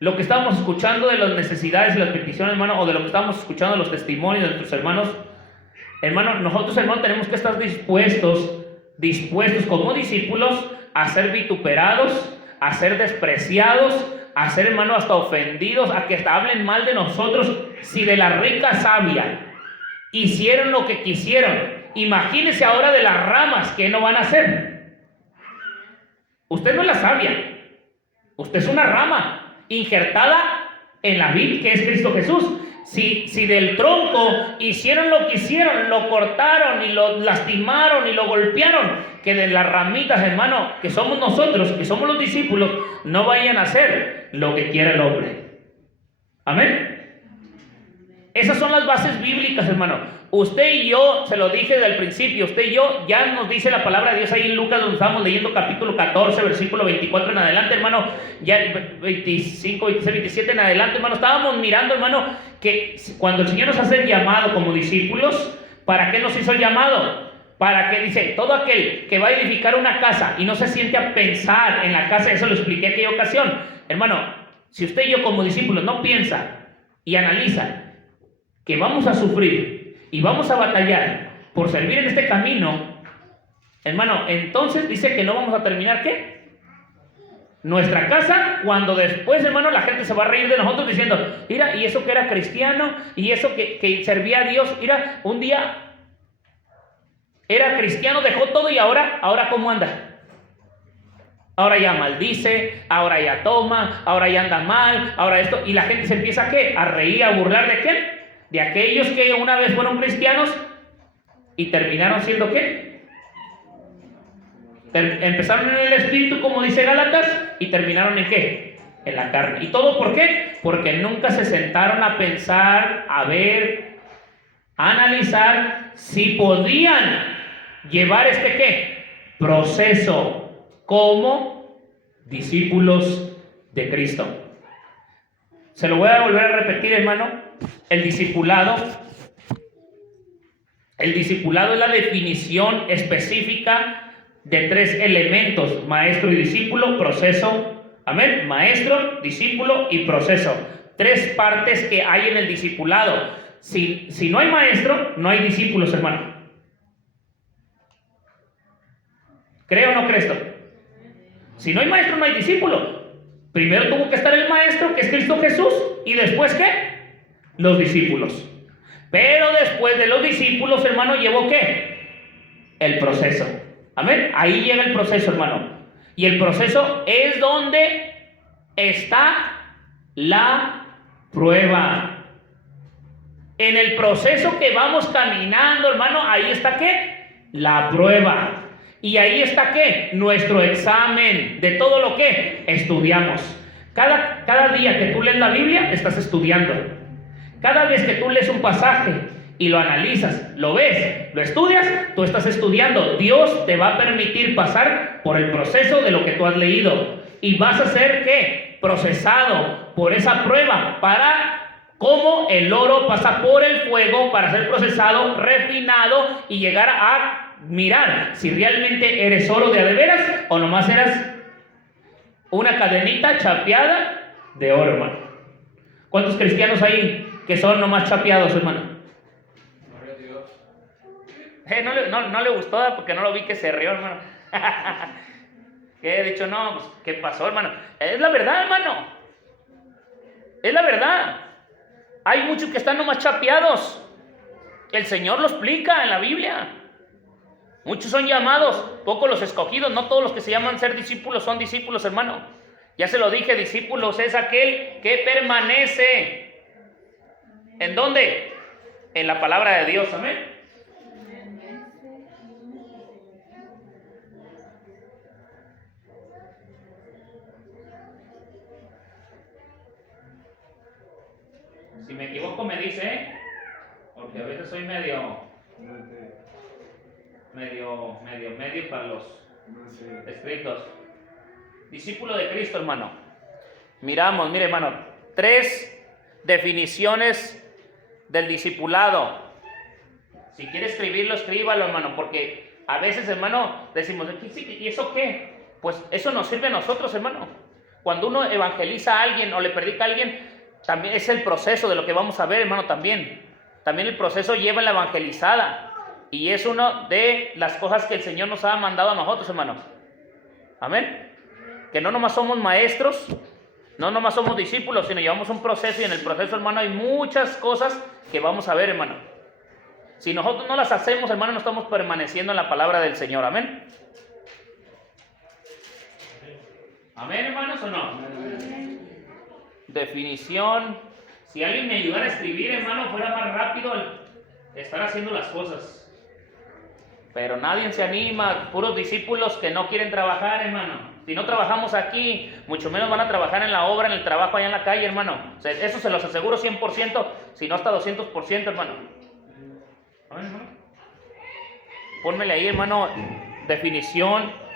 lo que estábamos escuchando de las necesidades y las peticiones, hermano, o de lo que estábamos escuchando de los testimonios de nuestros hermanos, hermano, nosotros, hermano, tenemos que estar dispuestos como discípulos a ser vituperados, a ser despreciados, a ser, hermano, hasta ofendidos, a que hasta hablen mal de nosotros. Si de la rica savia hicieron lo que quisieron, imagínese ahora de las ramas, ¿qué no van a hacer? Usted no es la savia, usted es una rama injertada en la vid, que es Cristo Jesús. Si del tronco hicieron lo que hicieron, lo cortaron y lo lastimaron y lo golpearon, que de las ramitas, hermano, que somos nosotros, que somos los discípulos, no vayan a hacer lo que quiere el hombre. Amén. Esas son las bases bíblicas, hermano. Usted y yo, se lo dije desde el principio, usted y yo, ya nos dice la palabra de Dios ahí en Lucas, donde estamos leyendo capítulo 14, versículo 24 en adelante, hermano, ya 25, 26, 27 en adelante, hermano. Estábamos mirando, hermano, que cuando el Señor nos hace el llamado como discípulos, ¿para qué nos hizo el llamado? Para que, dice, todo aquel que va a edificar una casa y no se siente a pensar en la casa, eso lo expliqué aquella ocasión. Hermano, si usted y yo como discípulos no piensa y analiza que vamos a sufrir y vamos a batallar por servir en este camino, hermano, entonces dice que no vamos a terminar, ¿qué? Nuestra casa, cuando después, hermano, la gente se va a reír de nosotros diciendo, mira, y eso que era cristiano, y eso que servía a Dios, mira, un día era cristiano, dejó todo y ahora ¿cómo anda? Ahora ya maldice, ahora ya toma, ahora ya anda mal, ahora esto, y la gente se empieza, ¿qué? A reír, a burlar ¿de qué? De aquellos que una vez fueron cristianos y terminaron siendo ¿qué? Empezaron en el espíritu, como dice Gálatas, y terminaron en ¿qué? En la carne. ¿Y todo por qué? Porque nunca se sentaron a pensar, a ver, a analizar si podían llevar este ¿qué? Proceso como discípulos de Cristo. Se lo voy a volver a repetir, hermano. El discipulado es la definición específica de tres elementos: maestro y discípulo, proceso. Amén. Maestro, discípulo y proceso. Tres partes que hay en el discipulado. Si no hay maestro, no hay discípulos, hermano. ¿Cree o no cree esto? Si no hay maestro, no hay discípulo. Primero tuvo que estar el maestro, que es Cristo Jesús, y después ¿qué? Los discípulos. Pero después de los discípulos, hermano, llevó ¿qué? El proceso. Amén. Ahí llega el proceso, hermano. Y el proceso es donde está la prueba. En el proceso que vamos caminando, hermano, ahí está ¿qué? La prueba. Y ahí está ¿qué? Nuestro examen de todo lo que estudiamos. Cada día que tú lees la Biblia, estás estudiando. Cada vez que tú lees un pasaje y lo analizas, lo ves, lo estudias, tú estás estudiando. Dios te va a permitir pasar por el proceso de lo que tú has leído. Y vas a ser ¿qué? Procesado por esa prueba, para como el oro pasa por el fuego para ser procesado, refinado y llegar a mirar si realmente eres oro de a de veras o nomás eras una cadenita chapeada de oro, hermano. ¿Cuántos cristianos hay que son nomás chapeados, hermano? No le gustó porque no lo vi que se rió, hermano. Que he dicho, no, pues, ¿qué pasó, hermano? Es la verdad, hermano. Es la verdad. Hay muchos que están nomás chapeados. El Señor lo explica en la Biblia. Muchos son llamados, pocos los escogidos. No todos los que se llaman ser discípulos son discípulos, hermano. Ya se lo dije, discípulos es aquel que permanece. ¿En dónde? En la palabra de Dios, amén. Si me equivoco me dice, porque a veces soy medio para los escritos. Discípulo de Cristo, hermano. Miramos, mire, hermano, 3 definiciones del discipulado. Si quiere escribirlo, escríbalo, hermano, porque a veces, hermano, decimos, ¿y eso qué? Pues eso nos sirve a nosotros, hermano. cuando uno evangeliza a alguien o le predica a alguien, también es el proceso de lo que vamos a ver, hermano, también. También el proceso lleva en la evangelizada. Y es una de las cosas que el Señor nos ha mandado a nosotros, hermano. Amén. Que no nomás somos maestros, no nomás somos discípulos, sino llevamos un proceso, y en el proceso, hermano, hay muchas cosas que vamos a ver, hermano. Si nosotros no las hacemos, hermano, no estamos permaneciendo en la palabra del Señor. Amén. Amén, hermanos, ¿o no? Definición. Si alguien me ayudara a escribir, hermano, fuera más rápido el estar haciendo las cosas. Pero nadie se anima, puros discípulos que no quieren trabajar, hermano. Si no trabajamos aquí, mucho menos van a trabajar en la obra, en el trabajo allá en la calle, hermano. O sea, eso se los aseguro 100%, si no hasta 200%, hermano. Amén, hermano. Pónmele ahí, hermano, definición.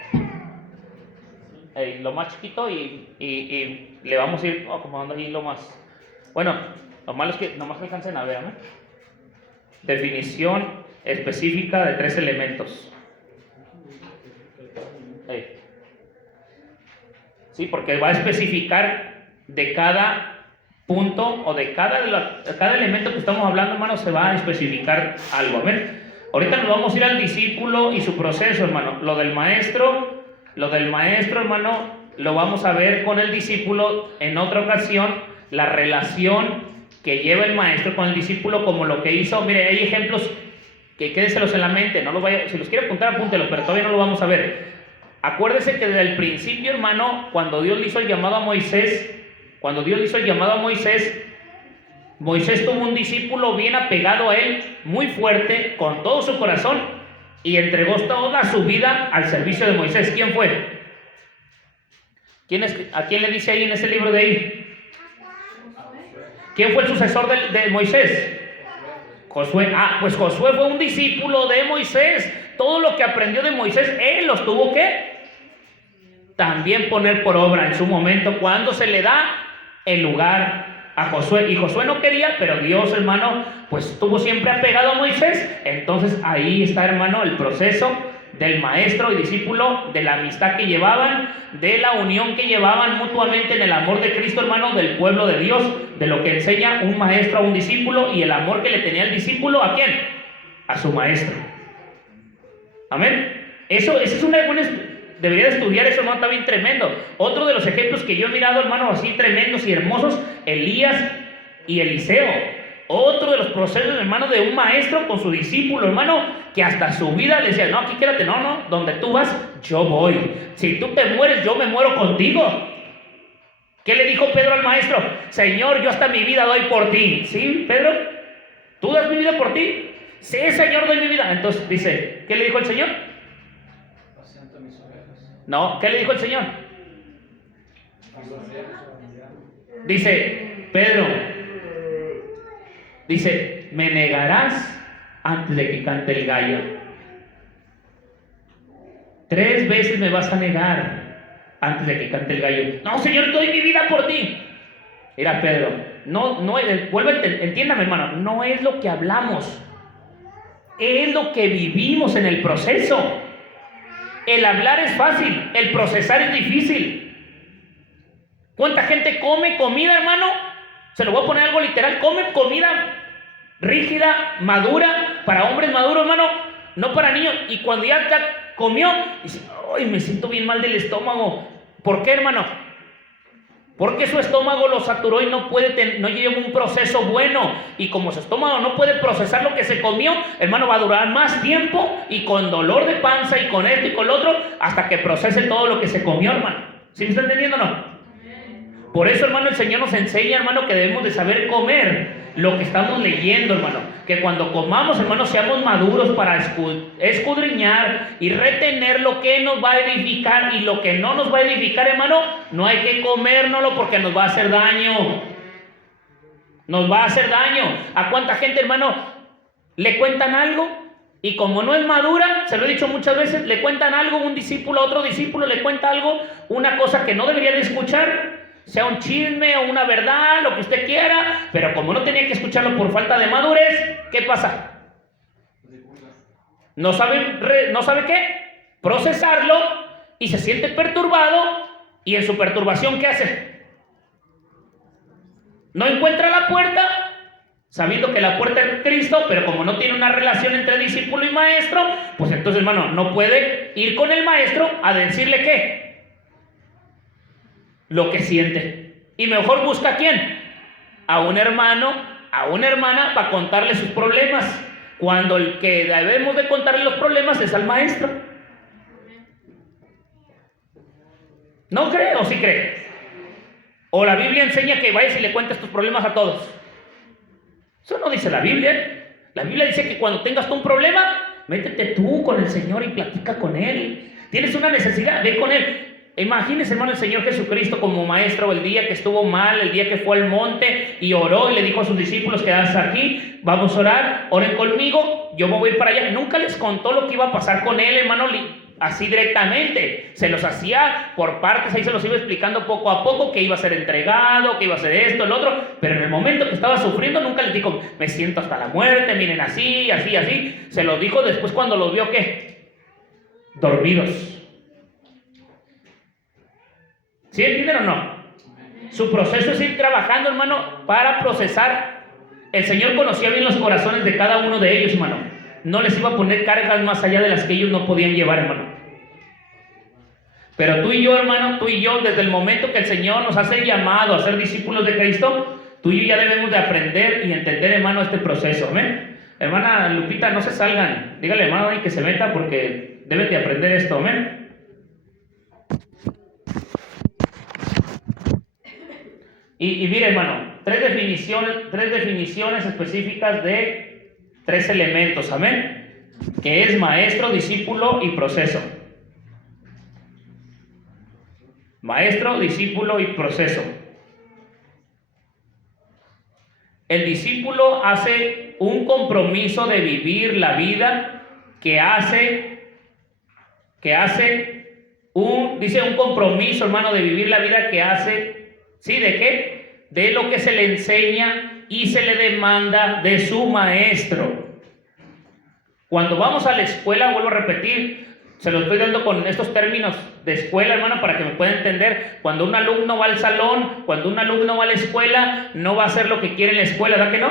Lo más chiquito y le vamos a ir acomodando ahí lo más. Bueno, lo malo es que nomás que alcancen a ver, ¿no? Definición específica de 3 elementos. Sí, porque va a especificar de cada punto o de cada elemento que estamos hablando, hermano, se va a especificar algo. A ver, ahorita nos vamos a ir al discípulo y su proceso, hermano. Lo del maestro, hermano, lo vamos a ver con el discípulo en otra ocasión, la relación que lleva el maestro con el discípulo, como lo que hizo. Mire, hay ejemplos que quédeselos en la mente, no los vaya, si los quiere apuntar, apúntelos, pero todavía no lo vamos a ver. Acuérdese que desde el principio, hermano, cuando Dios le hizo el llamado a Moisés, Moisés tuvo un discípulo bien apegado a él, muy fuerte, con todo su corazón, y entregó toda su vida al servicio de Moisés. ¿Quién fue? ¿A quién le dice ahí en ese libro de ahí? ¿Quién fue el sucesor de Moisés? Josué. Pues Josué fue un discípulo de Moisés. Todo lo que aprendió de Moisés, él los tuvo que también poner por obra en su momento, cuando se le da el lugar a Josué. Y Josué no quería, pero Dios, hermano, pues estuvo siempre apegado a Moisés. Entonces ahí está, hermano, el proceso del maestro y discípulo, de la amistad que llevaban, de la unión que llevaban mutuamente en el amor de Cristo, hermano, del pueblo de Dios, de lo que enseña un maestro a un discípulo, y el amor que le tenía el discípulo, ¿a quién? A su maestro. Amén. Eso es una buena... Debería de estudiar eso, hermano, está bien tremendo. Otro de los ejemplos que yo he mirado, hermano, así tremendos y hermosos, Elías y Eliseo. Otro de los procesos, hermano, de un maestro con su discípulo, hermano, que hasta su vida le decía, no, aquí quédate, no, donde tú vas, yo voy. Si tú te mueres, yo me muero contigo. ¿Qué le dijo Pedro al maestro? Señor, yo hasta mi vida doy por ti. ¿Sí, Pedro? ¿Tú das mi vida por ti? Sí, Señor, doy mi vida. Entonces dice, ¿qué le dijo el Señor? No, ¿qué le dijo el Señor? Dice, Pedro, dice, me negarás antes de que cante el gallo. 3 veces me vas a negar antes de que cante el gallo. No, Señor, doy mi vida por ti. Mira, Pedro, entiéndame, hermano, no es lo que hablamos, es lo que vivimos en el proceso. El hablar es fácil, el procesar es difícil. ¿Cuánta gente come comida, hermano? Se lo voy a poner algo literal, come comida rígida, madura, para hombres maduros, hermano, no para niños. Y cuando ya comió, dice, ay, me siento bien mal del estómago. ¿Por qué, hermano? Porque su estómago lo saturó y no lleva un proceso bueno. Y como su estómago no puede procesar lo que se comió, hermano, va a durar más tiempo y con dolor de panza y con esto y con lo otro, hasta que procese todo lo que se comió, hermano. ¿Sí me está entendiendo o no? Por eso, hermano, el Señor nos enseña, hermano, que debemos de saber comer lo que estamos leyendo, hermano. Que cuando comamos, hermano, seamos maduros para escudriñar y retener lo que nos va a edificar, y lo que no nos va a edificar, hermano, no hay que comérnoslo porque nos va a hacer daño. Nos va a hacer daño. ¿A cuánta gente, hermano, le cuentan algo? Y como no es madura, se lo he dicho muchas veces, le cuentan algo, un discípulo a otro discípulo le cuenta algo, una cosa que no debería de escuchar, sea un chisme o una verdad, lo que usted quiera, pero como no tenía que escucharlo por falta de madurez, ¿qué pasa? No sabe qué, procesarlo, y se siente perturbado Y en su perturbación, ¿qué hace? No encuentra la puerta, sabiendo que la puerta es Cristo, pero como no tiene una relación entre discípulo y maestro, pues entonces, hermano, no puede ir con el maestro a decirle ¿qué? Lo que siente. Y mejor busca ¿a quién? A un hermano, a una hermana, para contarle sus problemas, cuando el que debemos de contarle los problemas es al maestro. ¿No cree o sí cree? O la Biblia enseña que vayas y le cuentes tus problemas a todos. Eso no dice la Biblia. La Biblia dice que cuando tengas tú un problema, métete tú con el Señor y platica con Él. Tienes una necesidad, ve con Él. Imagínese, hermano, el Señor Jesucristo como maestro el día que estuvo mal, el día que fue al monte y oró y le dijo a sus discípulos: quedarse aquí, vamos a orar, oren conmigo, yo me voy a ir para allá. Nunca les contó lo que iba a pasar con Él, hermano, así directamente. Se los hacía por partes, ahí se los iba explicando poco a poco, que iba a ser entregado, que iba a ser esto, el otro, pero en el momento que estaba sufriendo nunca les dijo: me siento hasta la muerte, miren, así, así, así. Se los dijo después cuando los vio, ¿qué? Dormidos. ¿Sí entienden o no? Su proceso es ir trabajando, hermano, para procesar. El Señor conocía bien los corazones de cada uno de ellos, hermano. No les iba a poner cargas más allá de las que ellos no podían llevar, hermano. Pero tú y yo, hermano, tú y yo, desde el momento que el Señor nos hace llamado a ser discípulos de Cristo, tú y yo ya debemos de aprender y entender, hermano, este proceso. ¿Amén? Hermana Lupita, no se salgan. Dígale, hermano, ahí que se meta porque deben de aprender esto. ¿Amén? Y mire, hermano, tres definiciones específicas de tres elementos, amén, que es maestro, discípulo y proceso. Maestro, discípulo y proceso. El discípulo hace un compromiso de vivir la vida dice un compromiso, hermano, de vivir la vida que hace. ¿Sí? ¿De qué? De lo que se le enseña y se le demanda de su maestro. Cuando vamos a la escuela, vuelvo a repetir, se lo estoy dando con estos términos de escuela, hermano, para que me pueda entender. Cuando un alumno va al salón, cuando un alumno va a la escuela, no va a hacer lo que quiere en la escuela, ¿verdad que no?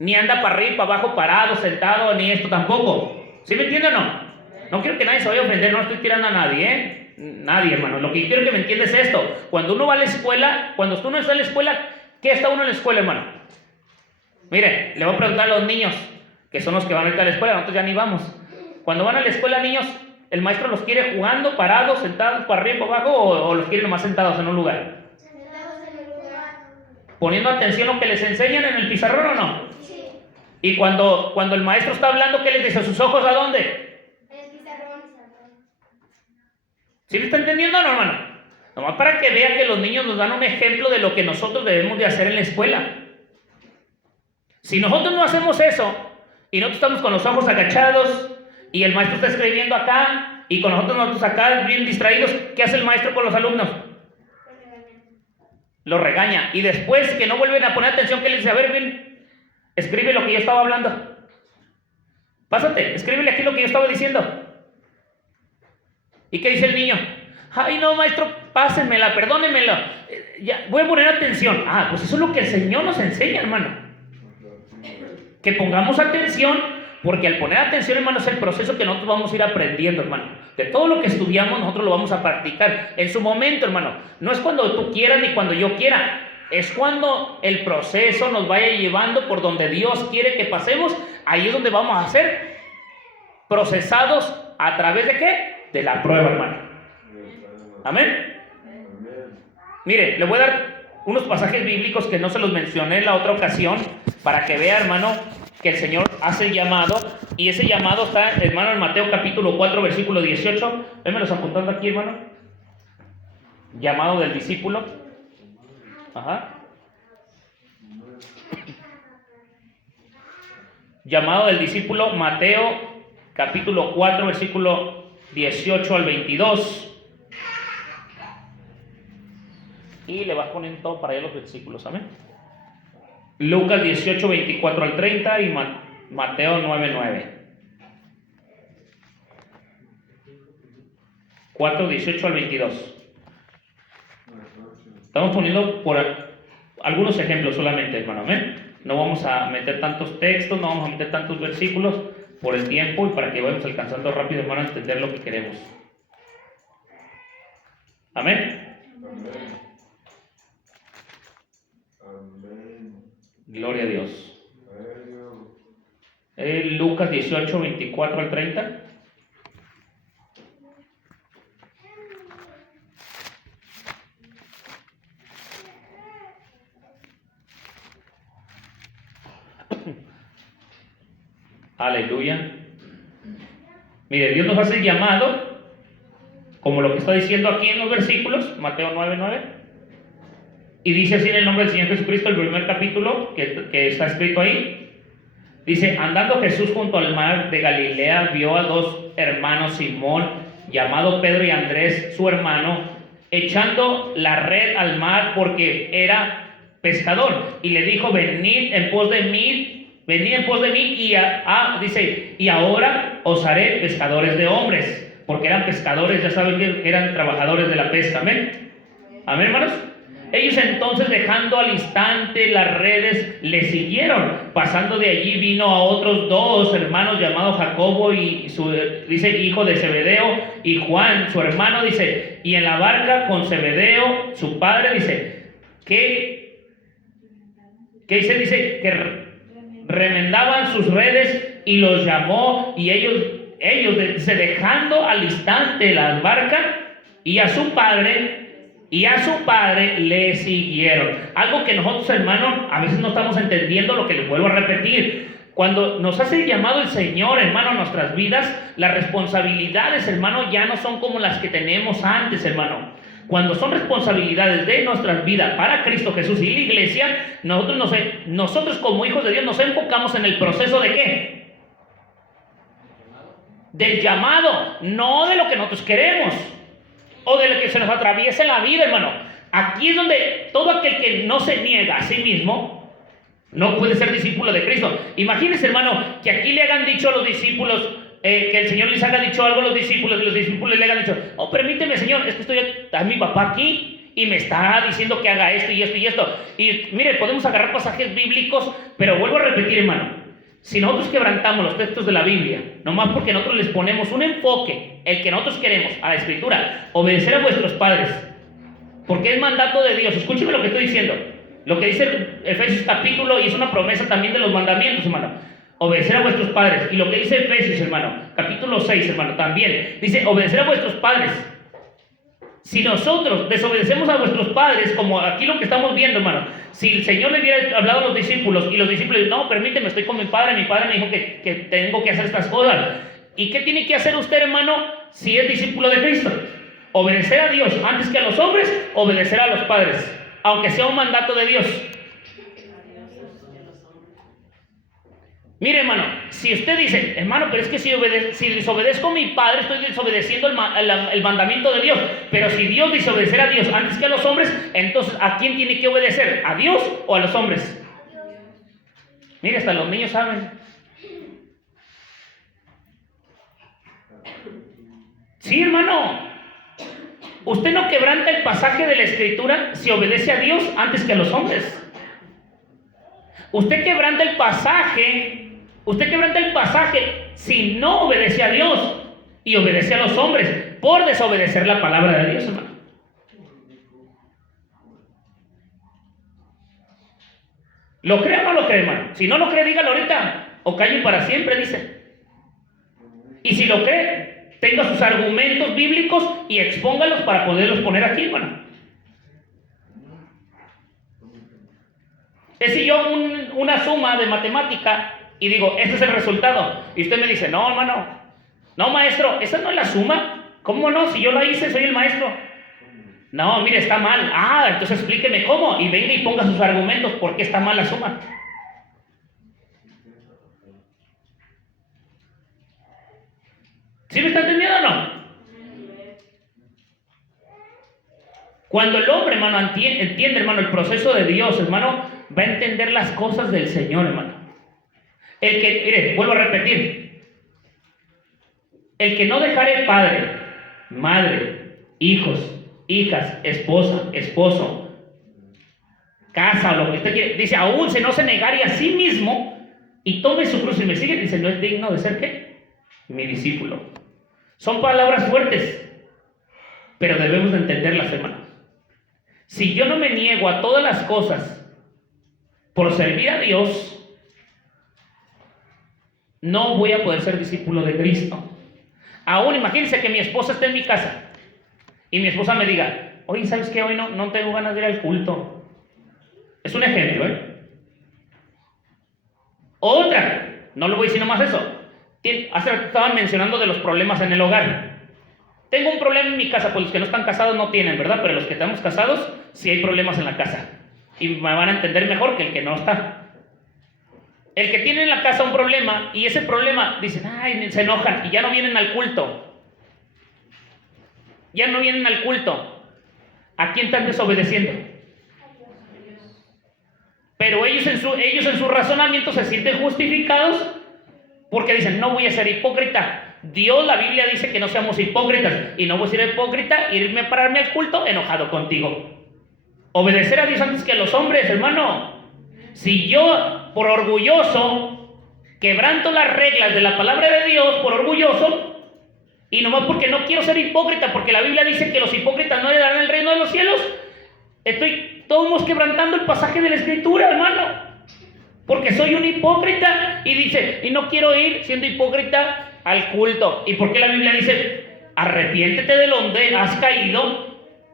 Ni anda para arriba, para abajo, parado, sentado, ni esto tampoco. ¿Sí me entiende o no? No quiero que nadie se vaya a ofender, no estoy tirando a nadie, ¿eh? Nadie, hermano. Lo que quiero que me entiendas es esto. Cuando uno va a la escuela, cuando uno está en la escuela, ¿qué está uno en la escuela, hermano? Mire, le voy a preguntar a los niños, que son los que van a ir a la escuela, nosotros ya ni vamos. Cuando van a la escuela, niños, ¿el maestro los quiere jugando, parados, sentados, para arriba, para abajo, o los quiere nomás sentados en un lugar? Sentados en un lugar. ¿Poniendo atención a lo que les enseñan en el pizarrón o no? Sí. Y cuando el maestro está hablando, ¿qué les dice? ¿Sus ojos a dónde? ¿Sí me está entendiendo o no, hermano? Nomás para que vea que los niños nos dan un ejemplo de lo que nosotros debemos de hacer en la escuela. Si nosotros no hacemos eso, y nosotros estamos con los ojos agachados, y el maestro está escribiendo acá, y con nosotros acá bien distraídos, ¿qué hace el maestro con los alumnos? Los regaña. Y después que no vuelven a poner atención, ¿qué les dice? A ver, bien, escribe lo que yo estaba hablando. Pásate, escríbele aquí lo que yo estaba diciendo. ¿Y qué dice el niño? Ay, no, maestro, pásenmela, perdónenmela. Ya, voy a poner atención. Ah, pues eso es lo que el Señor nos enseña, hermano. Que pongamos atención, porque al poner atención, hermano, es el proceso que nosotros vamos a ir aprendiendo, hermano. De todo lo que estudiamos, nosotros lo vamos a practicar en su momento, hermano. No es cuando tú quieras ni cuando yo quiera. Es cuando el proceso nos vaya llevando por donde Dios quiere que pasemos. Ahí es donde vamos a ser procesados a través de ¿qué? De la prueba, hermano. Amén. Mire, le voy a dar unos pasajes bíblicos que no se los mencioné en la otra ocasión, para que vea, hermano, que el Señor hace el llamado, y ese llamado está, hermano, en Mateo capítulo 4, versículo 18. Vémelos apuntando aquí, hermano. Llamado del discípulo. Ajá. Llamado del discípulo, Mateo capítulo 4, versículo 18 al 22. Y le vas poniendo todo para allá los versículos, amén. Lucas 18, 24 al 30 y Mateo 9, 9. 4, 18 al 22. Estamos poniendo algunos ejemplos solamente, hermano, amén. No vamos a meter tantos textos, no vamos a meter tantos versículos por el tiempo y para que vayamos alcanzando rápido, hermano, a entender lo que queremos. Amén. Gloria a Dios. Lucas 18, 24 al 30. Aleluya. Mire, Dios nos hace el llamado, como lo que está diciendo aquí en los versículos, Mateo 9:9. Y dice así en el nombre del Señor Jesucristo, el primer capítulo que está escrito ahí. Dice, andando Jesús junto al mar de Galilea, vio a dos hermanos, Simón, llamado Pedro, y Andrés, su hermano, echando la red al mar porque era pescador. Y le dijo, venid en pos de mí, dice, y ahora os haré pescadores de hombres. Porque eran pescadores, ya saben que eran trabajadores de la pesca. Amén. Amén, hermanos. Ellos entonces, dejando al instante las redes, le siguieron. Pasando de allí vino a otros dos hermanos llamados Jacobo y dice, hijo de Zebedeo, y Juan, su hermano, dice, y en la barca con Zebedeo, su padre, dice, ¿qué dice? Dice que remendaban sus redes y los llamó, y ellos dejando al instante la barca y a su padre le siguieron. Algo que nosotros, hermanos, a veces no estamos entendiendo, lo que les vuelvo a repetir. Cuando nos hace el llamado el Señor, hermano, a nuestras vidas, las responsabilidades, hermano, ya no son como las que teníamos antes, hermano. Cuando son responsabilidades de nuestras vidas para Cristo Jesús y la iglesia, nosotros como hijos de Dios nos enfocamos en el proceso ¿de qué? Del llamado, no de lo que nosotros queremos o de lo que se nos atraviesa en la vida, hermano. Aquí es donde todo aquel que no se niega a sí mismo no puede ser discípulo de Cristo. Imagínense, hermano, que aquí le hayan dicho a los discípulos, que el Señor les haya dicho algo a los discípulos, y los discípulos le hayan dicho, oh, permíteme, Señor, es que está mi papá aquí y me está diciendo que haga esto y esto y esto. Y mire, podemos agarrar pasajes bíblicos, pero vuelvo a repetir, hermano, si nosotros quebrantamos los textos de la Biblia, nomás porque nosotros les ponemos un enfoque, el que nosotros queremos, a la Escritura, obedecer a vuestros padres, porque es mandato de Dios. Escúcheme lo que estoy diciendo, lo que dice Efesios capítulo, y es una promesa también de los mandamientos, hermano. Obedecer a vuestros padres. Y lo que dice Efesios, hermano, capítulo 6, hermano, también dice, obedecer a vuestros padres. Si nosotros desobedecemos a vuestros padres, como aquí lo que estamos viendo, hermano, si el Señor le hubiera hablado a los discípulos y los discípulos, no, permíteme, estoy con mi padre me dijo que tengo que hacer estas cosas. ¿Y qué tiene que hacer usted, hermano, si es discípulo de Cristo? Obedecer a Dios antes que a los hombres, obedecer a los padres, aunque sea un mandato de Dios. Mire, hermano, si usted dice, hermano, pero es que si desobedezco a mi padre, estoy desobedeciendo el mandamiento de Dios. Pero si Dios dice obedecer a Dios antes que a los hombres, entonces ¿a quién tiene que obedecer? ¿A Dios o a los hombres? Mire, hasta los niños saben. Sí, hermano. Usted no quebranta el pasaje de la Escritura si obedece a Dios antes que a los hombres. Usted quebranta el pasaje si no obedece a Dios y obedece a los hombres por desobedecer la palabra de Dios, hermano. ¿Lo cree o no lo cree, hermano? Si no lo cree, dígalo ahorita o calle para siempre, dice. Y si lo cree, tenga sus argumentos bíblicos y expóngalos para poderlos poner aquí, hermano. Es si yo una suma de matemática y digo, este es el resultado. Y usted me dice, no, hermano, no, maestro, esa no es la suma. ¿Cómo no? Si yo la hice, soy el maestro. No, mire, está mal. Ah, entonces explíqueme cómo. Y venga y ponga sus argumentos, ¿por qué está mal la suma? ¿Sí me está entendiendo o no? Cuando el hombre, hermano, entiende, hermano, el proceso de Dios, hermano, va a entender las cosas del Señor, hermano. Mire, vuelvo a repetir, el que no dejare padre, madre, hijos, hijas, esposa, esposo, casa o lo que usted quiere. Dice, aún si no se negare a sí mismo y tome su cruz y me sigue, dice, no es digno de ser ¿qué? Mi discípulo. Son palabras fuertes, pero debemos de entenderlas, hermanos. Si yo no me niego a todas las cosas por servir a Dios, no voy a poder ser discípulo de Cristo. Aún imagínense que mi esposa esté en mi casa y mi esposa me diga, oye, ¿sabes qué? Hoy no tengo ganas de ir al culto. Es un ejemplo, Otra, no le voy a decir nomás eso. Hace rato estaban mencionando de los problemas en el hogar. Tengo un problema en mi casa, pues los que no están casados no tienen, ¿verdad? Pero los que estamos casados, sí hay problemas en la casa. Y me van a entender mejor que el que no está. El que tiene en la casa un problema y ese problema, dicen, ay, se enojan y ya no vienen al culto. Ya no vienen al culto. ¿A quién están desobedeciendo? Pero ellos en su razonamiento se sienten justificados porque dicen, no voy a ser hipócrita. Dios, la Biblia dice que no seamos hipócritas y no voy a ser hipócrita e irme a pararme al culto enojado contigo. Obedecer a Dios antes que a los hombres, hermano. Si yo, por orgulloso, quebranto las reglas de la palabra de Dios, por orgulloso, y nomás porque no quiero ser hipócrita, porque la Biblia dice que los hipócritas no heredarán el reino de los cielos, todos quebrantando el pasaje de la Escritura, hermano. Porque soy un hipócrita y dice, y no quiero ir siendo hipócrita al culto. ¿Y por qué la Biblia dice, arrepiéntete de donde has caído?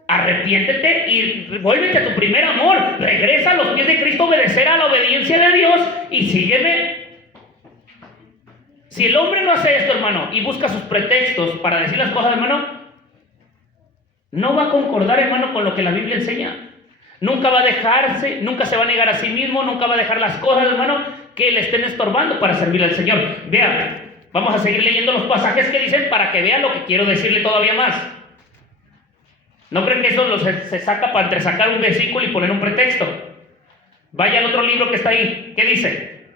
Arrepiéntete y vuélvete a tu primer amor. Regresa a los pies de Cristo, obedecer a la obediencia de Dios y sígueme. Si el hombre no hace esto, hermano, y busca sus pretextos para decir las cosas, hermano, no va a concordar, hermano, con lo que la Biblia enseña. Nunca va a dejarse, nunca se va a negar a sí mismo, nunca va a dejar las cosas, hermano, que le estén estorbando para servir al Señor. Vean, vamos a seguir leyendo los pasajes que dicen para que vean lo que quiero decirle todavía más. No creen que eso se saca para entresacar un versículo y poner un pretexto. Vaya al otro libro que está ahí. ¿Qué dice?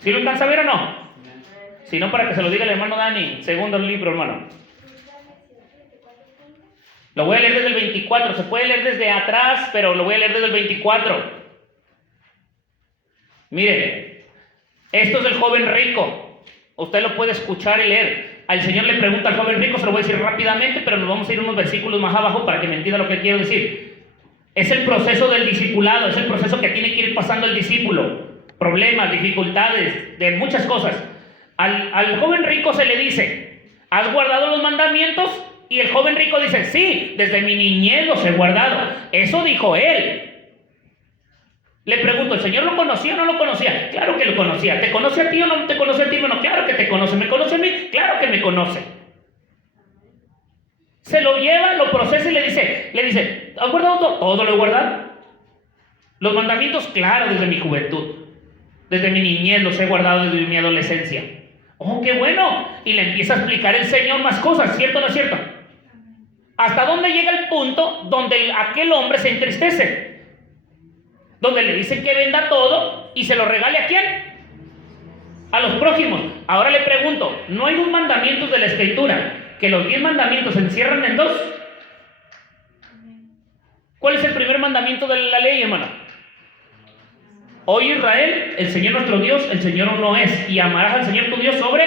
¿Sí lo alcanza a ver o no? Si no, para que se lo diga el hermano Dani. Segundo libro, hermano. Lo voy a leer desde el 24. Se puede leer desde atrás, pero lo voy a leer desde el 24. Mire, esto es el joven rico. Usted lo puede escuchar y leer. Al Señor le pregunta al joven rico, se lo voy a decir rápidamente, pero nos vamos a ir unos versículos más abajo para que me entienda lo que quiero decir. Es el proceso del discipulado, es el proceso que tiene que ir pasando el discípulo. Problemas, dificultades, de muchas cosas. Al joven rico se le dice, ¿has guardado los mandamientos? Y el joven rico dice, sí, desde mi niñez los he guardado. Eso dijo él. Le pregunto, ¿el Señor lo conocía o no lo conocía? Claro que lo conocía. ¿Te conoce a ti o no te conoce a ti? Bueno, claro que te conoce. ¿Me conoce a mí? Claro que me conoce. Se lo lleva, lo procesa y le dice, ¿has guardado todo? Todo lo he guardado. Los mandamientos, claro, desde mi juventud. Desde mi niñez los he guardado desde mi adolescencia. ¡Oh, qué bueno! Y le empieza a explicar el Señor más cosas, ¿cierto o no es cierto? ¿Hasta dónde llega el punto donde aquel hombre se entristece? Donde le dicen que venda todo y se lo regale ¿a quién? A los prójimos. Ahora le pregunto, ¿no hay un mandamiento de la Escritura que los 10 mandamientos se encierran en 2? ¿Cuál es el primer mandamiento de la ley, hermano? Oye Israel, el Señor nuestro Dios, el Señor uno es, y amarás al Señor tu Dios sobre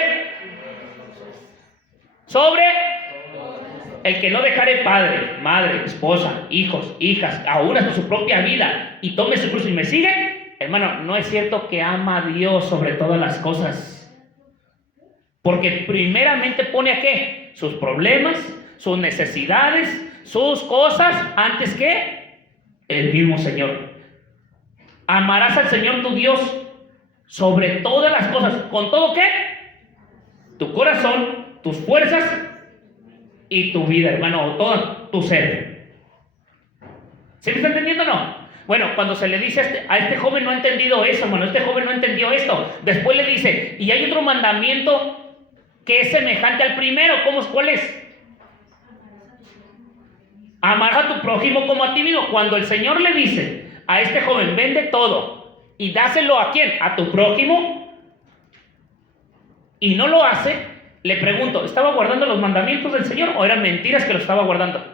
el que no dejare padre, madre, esposa, hijos, hijas, aún hasta su propia vida, y tome su cruz y me sigue. Hermano, no es cierto que ama a Dios sobre todas las cosas, porque primeramente pone a qué, sus problemas, sus necesidades, sus cosas, antes que el mismo Señor. Amarás al Señor tu Dios sobre todas las cosas. ¿Con todo qué? Tu corazón, tus fuerzas y tu vida, hermano, o todo tu ser. ¿Sí me está entendiendo o no? Bueno, cuando se le dice a este joven no ha entendido eso, hermano, este joven no entendió esto. Después le dice, y hay otro mandamiento que es semejante al primero. ¿Cuál es? Amarás a tu prójimo como a ti mismo. Cuando el Señor le dice a este joven, vende todo y dáselo ¿a quién? A tu prójimo, y no lo hace, Le pregunto, ¿estaba guardando los mandamientos del Señor o eran mentiras que los estaba guardando?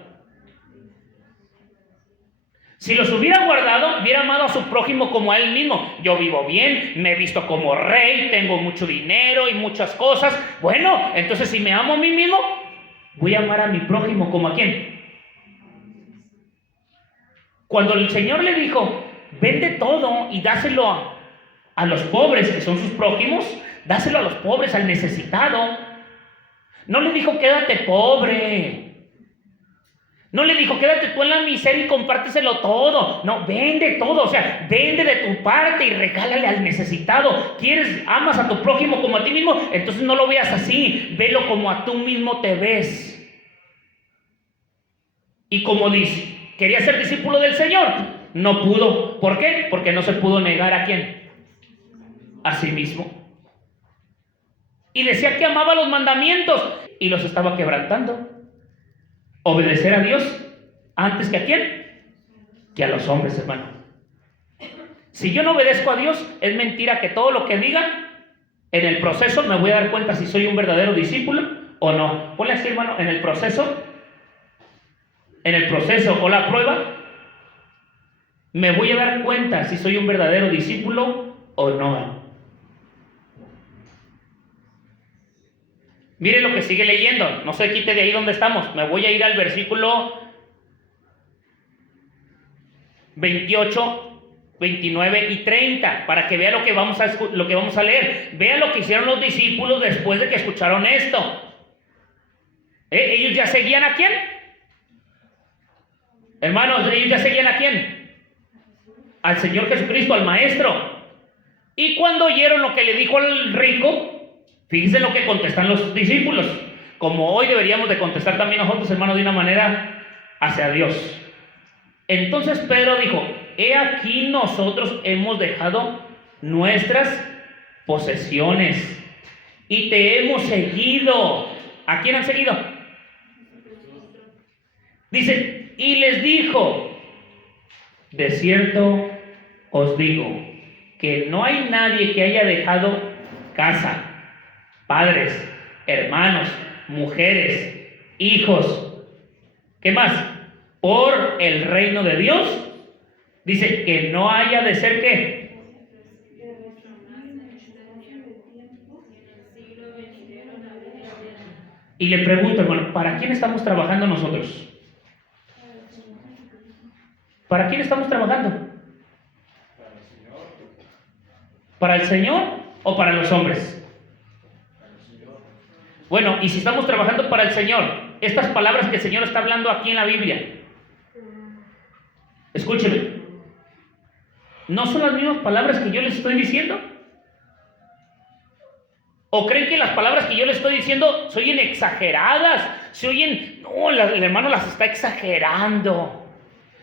Si los hubiera guardado, hubiera amado a su prójimo como a él mismo. Yo vivo bien, me he visto como rey, tengo mucho dinero y muchas cosas. Bueno, entonces si me amo a mí mismo, voy a amar a mi prójimo como a quién. Cuando el Señor le dijo, vende todo y dáselo a los pobres, que son sus prójimos, dáselo a los pobres, al necesitado. No le dijo, quédate pobre. No le dijo, quédate tú en la miseria y compárteselo todo. No, vende todo, o sea, vende de tu parte y regálale al necesitado. Amas a tu prójimo como a ti mismo, entonces no lo veas así, velo como a tú mismo te ves. Y como dice, quería ser discípulo del Señor, no pudo. ¿Por qué? Porque no se pudo negar ¿a quién? A sí mismo. Y decía que amaba los mandamientos y los estaba quebrantando. Obedecer a Dios antes que ¿a quién? Que a los hombres, hermano. Si yo no obedezco a Dios, es mentira que todo lo que diga, en el proceso me voy a dar cuenta si soy un verdadero discípulo o no. Ponle así, hermano, en el proceso o la prueba, me voy a dar cuenta si soy un verdadero discípulo o no. Mire lo que sigue leyendo, no se quite de ahí donde estamos. Me voy a ir al versículo 28, 29 y 30 para que vea lo que vamos a leer. Vea lo que hicieron los discípulos después de que escucharon esto. ¿Ellos ya seguían a quién? Hermanos, ¿ellos ya seguían a quién? Al Señor Jesucristo, al Maestro. Y cuando oyeron lo que le dijo al rico, fíjense lo que contestan los discípulos, como hoy deberíamos de contestar también nosotros, hermanos, de una manera hacia Dios. Entonces Pedro dijo, he aquí nosotros hemos dejado nuestras posesiones y te hemos seguido. ¿A quién han seguido? Dice, y les dijo, de cierto os digo, que no hay nadie que haya dejado casa, padres, hermanos, mujeres, hijos, ¿qué más? Por el reino de Dios, dice que no haya de ser ¿qué? Y le pregunto, hermano, ¿para quién estamos trabajando nosotros? ¿Para quién estamos trabajando? ¿Para el Señor o para los hombres? Bueno, y si estamos trabajando para el Señor, estas palabras que el Señor está hablando aquí en la Biblia, escúcheme, ¿no son las mismas palabras que yo les estoy diciendo? ¿O creen que las palabras que yo les estoy diciendo se oyen exageradas? Se oyen, no, el hermano las está exagerando.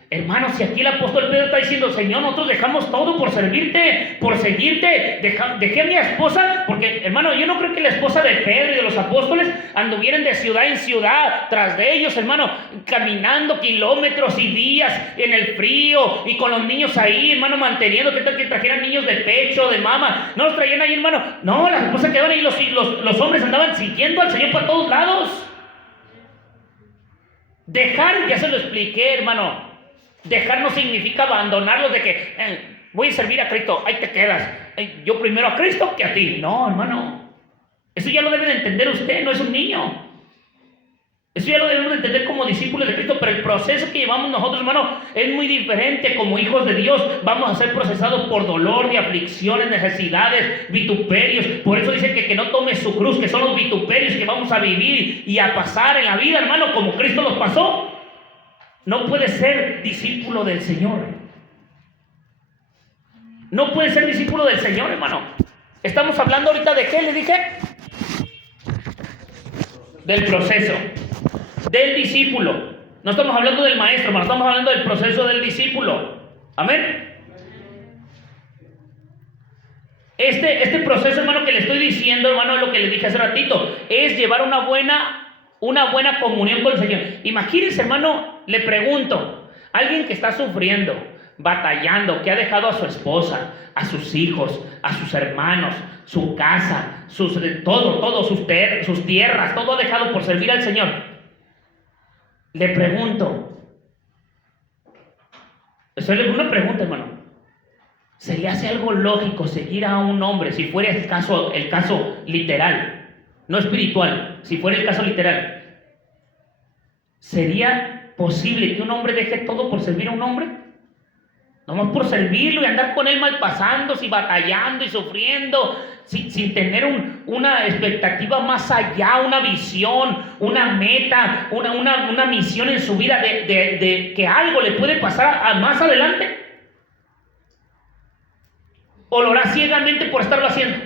Hermano, si aquí el apóstol Pedro está diciendo, Señor, nosotros dejamos todo por servirte, por seguirte, dejé a mi esposa, porque, hermano, yo no creo que la esposa de Pedro y de los apóstoles anduvieran de ciudad en ciudad, tras de ellos, hermano, caminando kilómetros y días en el frío, y con los niños ahí, hermano, manteniendo, ¿qué tal que trajeran niños de pecho, de mama? No los traían ahí, hermano, no, las esposas quedaban ahí, los hombres andaban siguiendo al Señor por todos lados. Dejar, ya se lo expliqué, hermano. Dejar no significa abandonarlos de que voy a servir a Cristo, ahí te quedas. Yo primero a Cristo que a ti. No, hermano. Eso ya lo debe de entender usted, no es un niño. Eso ya lo debemos de entender como discípulos de Cristo, pero el proceso que llevamos nosotros, hermano, es muy diferente. Como hijos de Dios vamos a ser procesados por dolor, de aflicciones, necesidades, vituperios. Por eso dice que no tome su cruz, que son los vituperios que vamos a vivir y a pasar en la vida, hermano, como Cristo los pasó. No puede ser discípulo del Señor. No puede ser discípulo del Señor, hermano. Estamos hablando ahorita de ¿qué le dije? Del proceso, del discípulo. No estamos hablando del maestro, hermano, estamos hablando del proceso del discípulo. Amén. Este proceso, hermano, que le estoy diciendo, hermano, lo que le dije hace ratito, es llevar una buena comunión con el Señor. Imagínense, hermano, le pregunto, alguien que está sufriendo, batallando, que ha dejado a su esposa, a sus hijos, a sus hermanos, su casa, todo, sus tierras, todo ha dejado por servir al Señor. Le pregunto, una pregunta, hermano. ¿Se le hace algo lógico seguir a un hombre, si fuera el caso literal, no espiritual, si fuera el caso literal? ¿Sería posible que un hombre deje todo por servir a un hombre? Nomás por servirlo y andar con él malpasándose y batallando y sufriendo, sin tener una expectativa más allá, una visión, una meta, una misión en su vida de que algo le puede pasar más adelante. ¿O lo hará ciegamente por estarlo haciendo?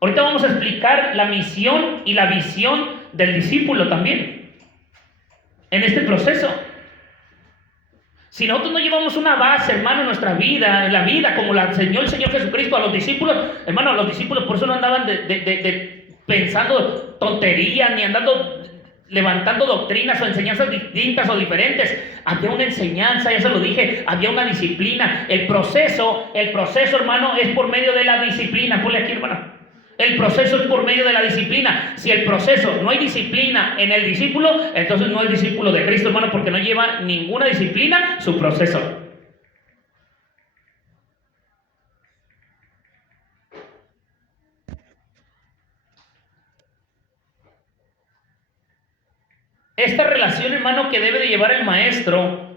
Ahorita vamos a explicar la misión y la visión del discípulo también en este proceso. Si nosotros no llevamos una base, hermano, en nuestra vida, en la vida, como la enseñó el Señor Jesucristo a los discípulos, hermano, los discípulos por eso no andaban pensando tonterías, ni andando levantando doctrinas o enseñanzas distintas o diferentes. Había una enseñanza, ya se lo dije, había una disciplina. El proceso, hermano, es por medio de la disciplina. Ponle aquí, hermano. El proceso es por medio de la disciplina. Si el proceso no hay disciplina en el discípulo, entonces no es discípulo de Cristo, hermano, porque no lleva ninguna disciplina su proceso. Esta relación, hermano, que debe de llevar el maestro,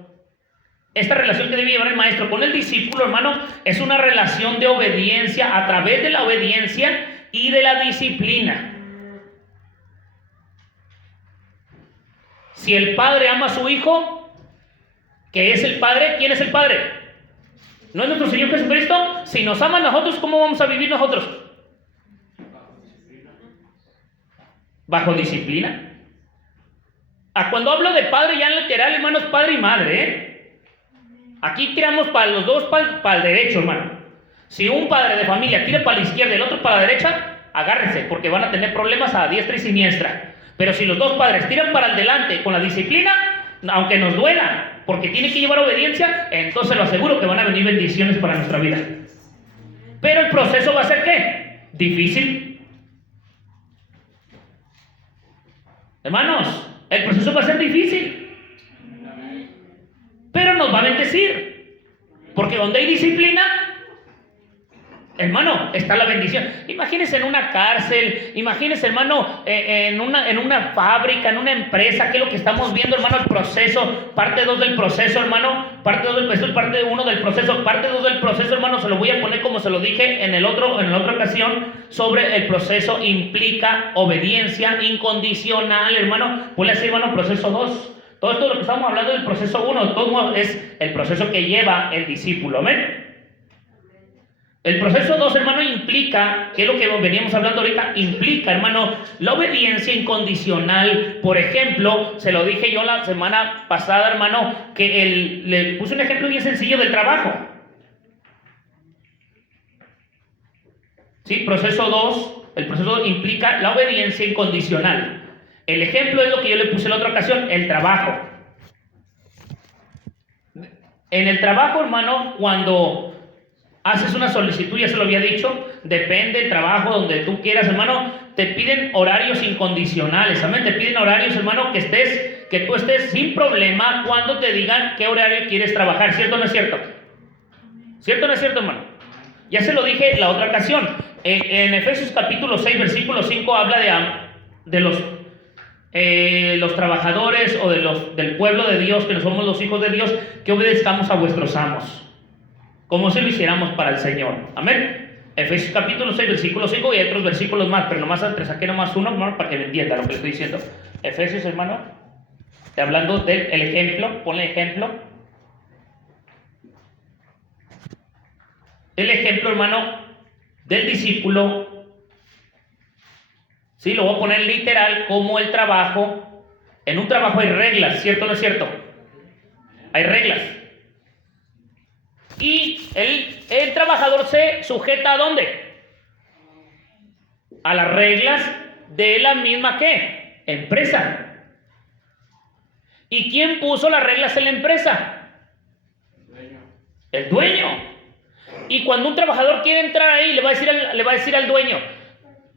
con el discípulo, hermano, es una relación de obediencia a través de la obediencia y de la disciplina. Si el padre ama a su hijo, ¿qué es el padre? ¿Quién es el padre? ¿No es nuestro Señor Jesucristo? Si nos ama a nosotros, ¿cómo vamos a vivir nosotros? Bajo disciplina. Cuando hablo de padre, ya en literal, hermano, es padre y madre, Aquí tiramos para los dos, para el derecho, hermano. Si un padre de familia tira para la izquierda y el otro para la derecha, agárrense, porque van a tener problemas a diestra y siniestra. Pero si los dos padres tiran para el delante con la disciplina, aunque nos duela, porque tiene que llevar obediencia, entonces lo aseguro que van a venir bendiciones para nuestra vida. Pero el proceso va a ser ¿qué? Difícil. Hermanos, el proceso va a ser difícil, pero nos va a bendecir, porque donde hay disciplina, hermano, está la bendición. Imagínense en una cárcel, imagínense, hermano, en una fábrica, en una empresa. ¿Qué es lo que estamos viendo, hermano? El proceso, parte 2 del proceso, hermano, parte 2 del proceso, parte 1 del proceso, parte 2 del proceso, hermano. Se lo voy a poner como se lo dije en la otra ocasión, sobre el proceso implica obediencia incondicional, hermano. Ponle así, hermano, proceso 2. Todo esto de lo que estamos hablando del proceso 1, todo es el proceso que lleva el discípulo, amén. El proceso 2, hermano, implica, que es lo que veníamos hablando ahorita, implica, hermano, la obediencia incondicional. Por ejemplo, se lo dije yo la semana pasada, hermano, que le puse un ejemplo bien sencillo del trabajo. Sí, proceso 2, el proceso 2 implica la obediencia incondicional. El ejemplo es lo que yo le puse en la otra ocasión, el trabajo. En el trabajo, hermano, cuando haces una solicitud, ya se lo había dicho, depende del trabajo donde tú quieras, hermano, te piden horarios incondicionales, amén, te piden horarios, hermano, que tú estés sin problema cuando te digan qué horario quieres trabajar, ¿cierto o no es cierto? ¿Cierto o no es cierto, hermano? Ya se lo dije la otra ocasión, en Efesios capítulo 6, versículo 5, habla de los trabajadores o del pueblo de Dios, que no somos los hijos de Dios, que obedezcamos a vuestros amos, como si lo hiciéramos para el Señor. Amén. Efesios capítulo 6, versículo 5, y hay otros versículos más, pero nomás saqué nomás uno, hermano, para que me entienda lo que le estoy diciendo. Efesios, hermano, hablando del ejemplo, ponle ejemplo. El ejemplo, hermano, del discípulo. Sí, lo voy a poner literal, como el trabajo. En un trabajo hay reglas, ¿cierto o no es cierto? Hay reglas. Y el trabajador se sujeta ¿a dónde? A las reglas de la misma ¿qué? Empresa. ¿Y quién puso las reglas en la empresa? El dueño. Y cuando un trabajador quiere entrar ahí, le va a decir al dueño,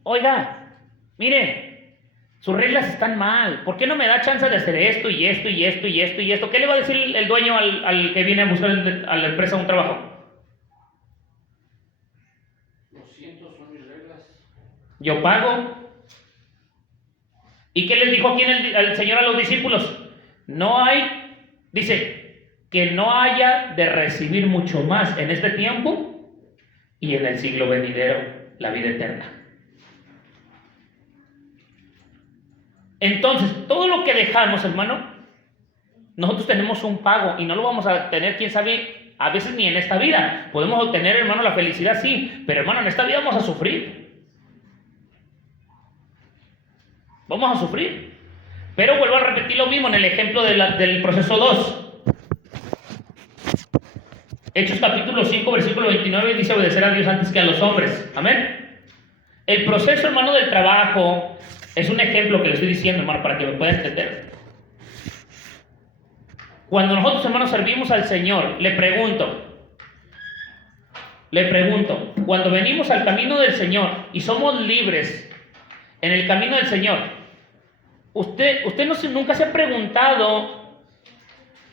oiga, mire, sus reglas están mal, ¿por qué no me da chance de hacer esto y esto y esto y esto y esto? ¿Qué le va a decir el dueño al que viene a buscar a la empresa un trabajo? Lo siento, son mis reglas. Yo pago. ¿Y qué les dijo aquí el Señor a los discípulos? Dice, que no haya de recibir mucho más en este tiempo y en el siglo venidero, la vida eterna. Entonces, todo lo que dejamos, hermano, nosotros tenemos un pago y no lo vamos a tener, quién sabe, a veces ni en esta vida. Podemos obtener, hermano, la felicidad, sí, pero hermano, en esta vida vamos a sufrir. Vamos a sufrir. Pero vuelvo a repetir lo mismo en el ejemplo del proceso 2. Hechos capítulo 5, versículo 29 dice obedecer a Dios antes que a los hombres. Amén. El proceso, hermano, del trabajo es un ejemplo que le estoy diciendo, hermano, para que me pueda entender. Cuando nosotros, hermanos, servimos al Señor, le pregunto, cuando venimos al camino del Señor y somos libres en el camino del Señor, usted nunca se ha preguntado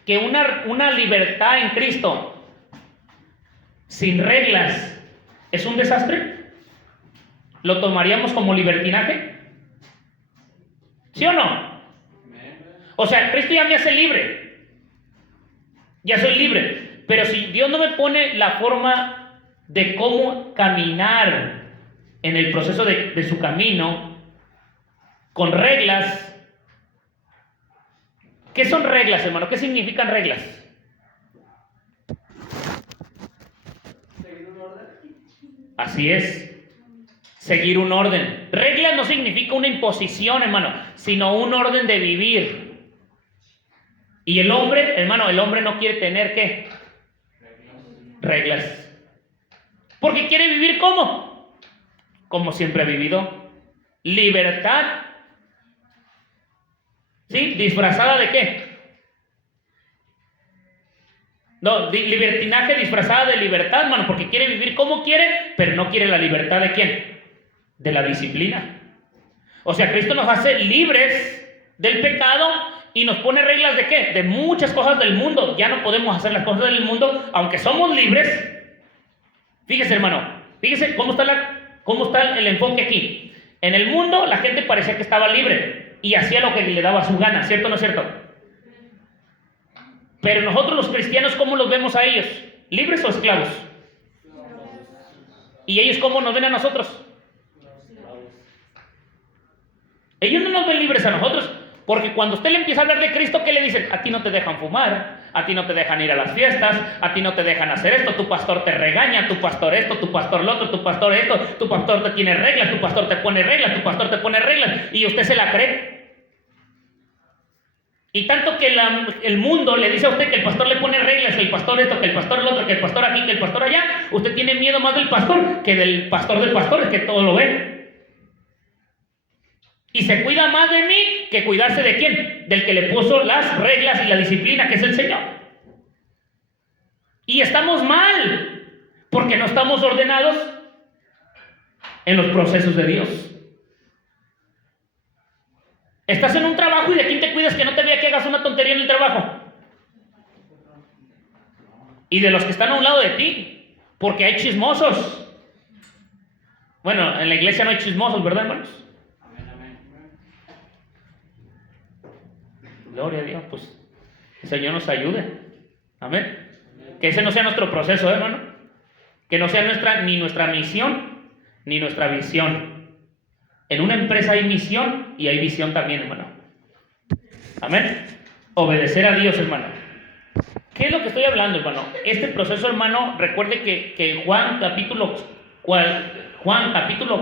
que una libertad en Cristo sin reglas es un desastre. ¿Lo tomaríamos como libertinaje? ¿Sí o no? O sea, Cristo ya me hace libre. Ya soy libre. Pero si Dios no me pone la forma de cómo caminar en el proceso de su camino, con reglas. ¿Qué son reglas, hermano? ¿Qué significan reglas? Así es, seguir un orden. Regla no significa una imposición, hermano, sino un orden de vivir. Y el hombre, hermano, el hombre no quiere tener ¿qué? Reglas. Porque quiere vivir ¿cómo? Como siempre ha vivido. Libertad. ¿Sí? ¿Disfrazada de qué? No, libertinaje disfrazada de libertad, hermano, porque quiere vivir como quiere, pero no quiere la libertad ¿de quién? De la disciplina. O sea, Cristo nos hace libres del pecado y nos pone reglas ¿de qué? De muchas cosas del mundo. Ya no podemos hacer las cosas del mundo, aunque somos libres. Fíjese, hermano, fíjese cómo está el enfoque aquí. En el mundo la gente parecía que estaba libre y hacía lo que le daba su gana, ¿cierto o no es cierto? Pero nosotros los cristianos, ¿cómo los vemos a ellos? ¿Libres o esclavos? ¿Y ellos cómo nos ven a nosotros? Ellos no nos ven libres a nosotros, porque cuando usted le empieza a hablar de Cristo, ¿qué le dicen? A ti no te dejan fumar, a ti no te dejan ir a las fiestas, a ti no te dejan hacer esto, tu pastor te regaña, tu pastor esto, tu pastor lo otro, tu pastor esto, tu pastor te tiene reglas, tu pastor te pone reglas, tu pastor te pone reglas, y usted se la cree. Y tanto que el mundo le dice a usted que el pastor le pone reglas, que el pastor esto, que el pastor lo otro, que el pastor aquí, que el pastor allá, usted tiene miedo más del pastor que del pastor, que todo lo ve. Y se cuida más de mí que cuidarse de quién, del que le puso las reglas y la disciplina, que es el Señor. Y estamos mal, porque no estamos ordenados en los procesos de Dios. Estás en un trabajo y de quién te cuidas que no te vea que hagas una tontería en el trabajo. Y de los que están a un lado de ti, porque hay chismosos. Bueno, en la iglesia no hay chismosos, ¿verdad, hermanos? Gloria a Dios, pues el Señor nos ayude. Amén. Que ese no sea nuestro proceso, hermano. Que no sea ni nuestra misión, ni nuestra visión. En una empresa hay misión y hay visión también, hermano. Amén. Obedecer a Dios, hermano. ¿Qué es lo que estoy hablando, hermano? Este proceso, hermano, recuerde que Juan capítulo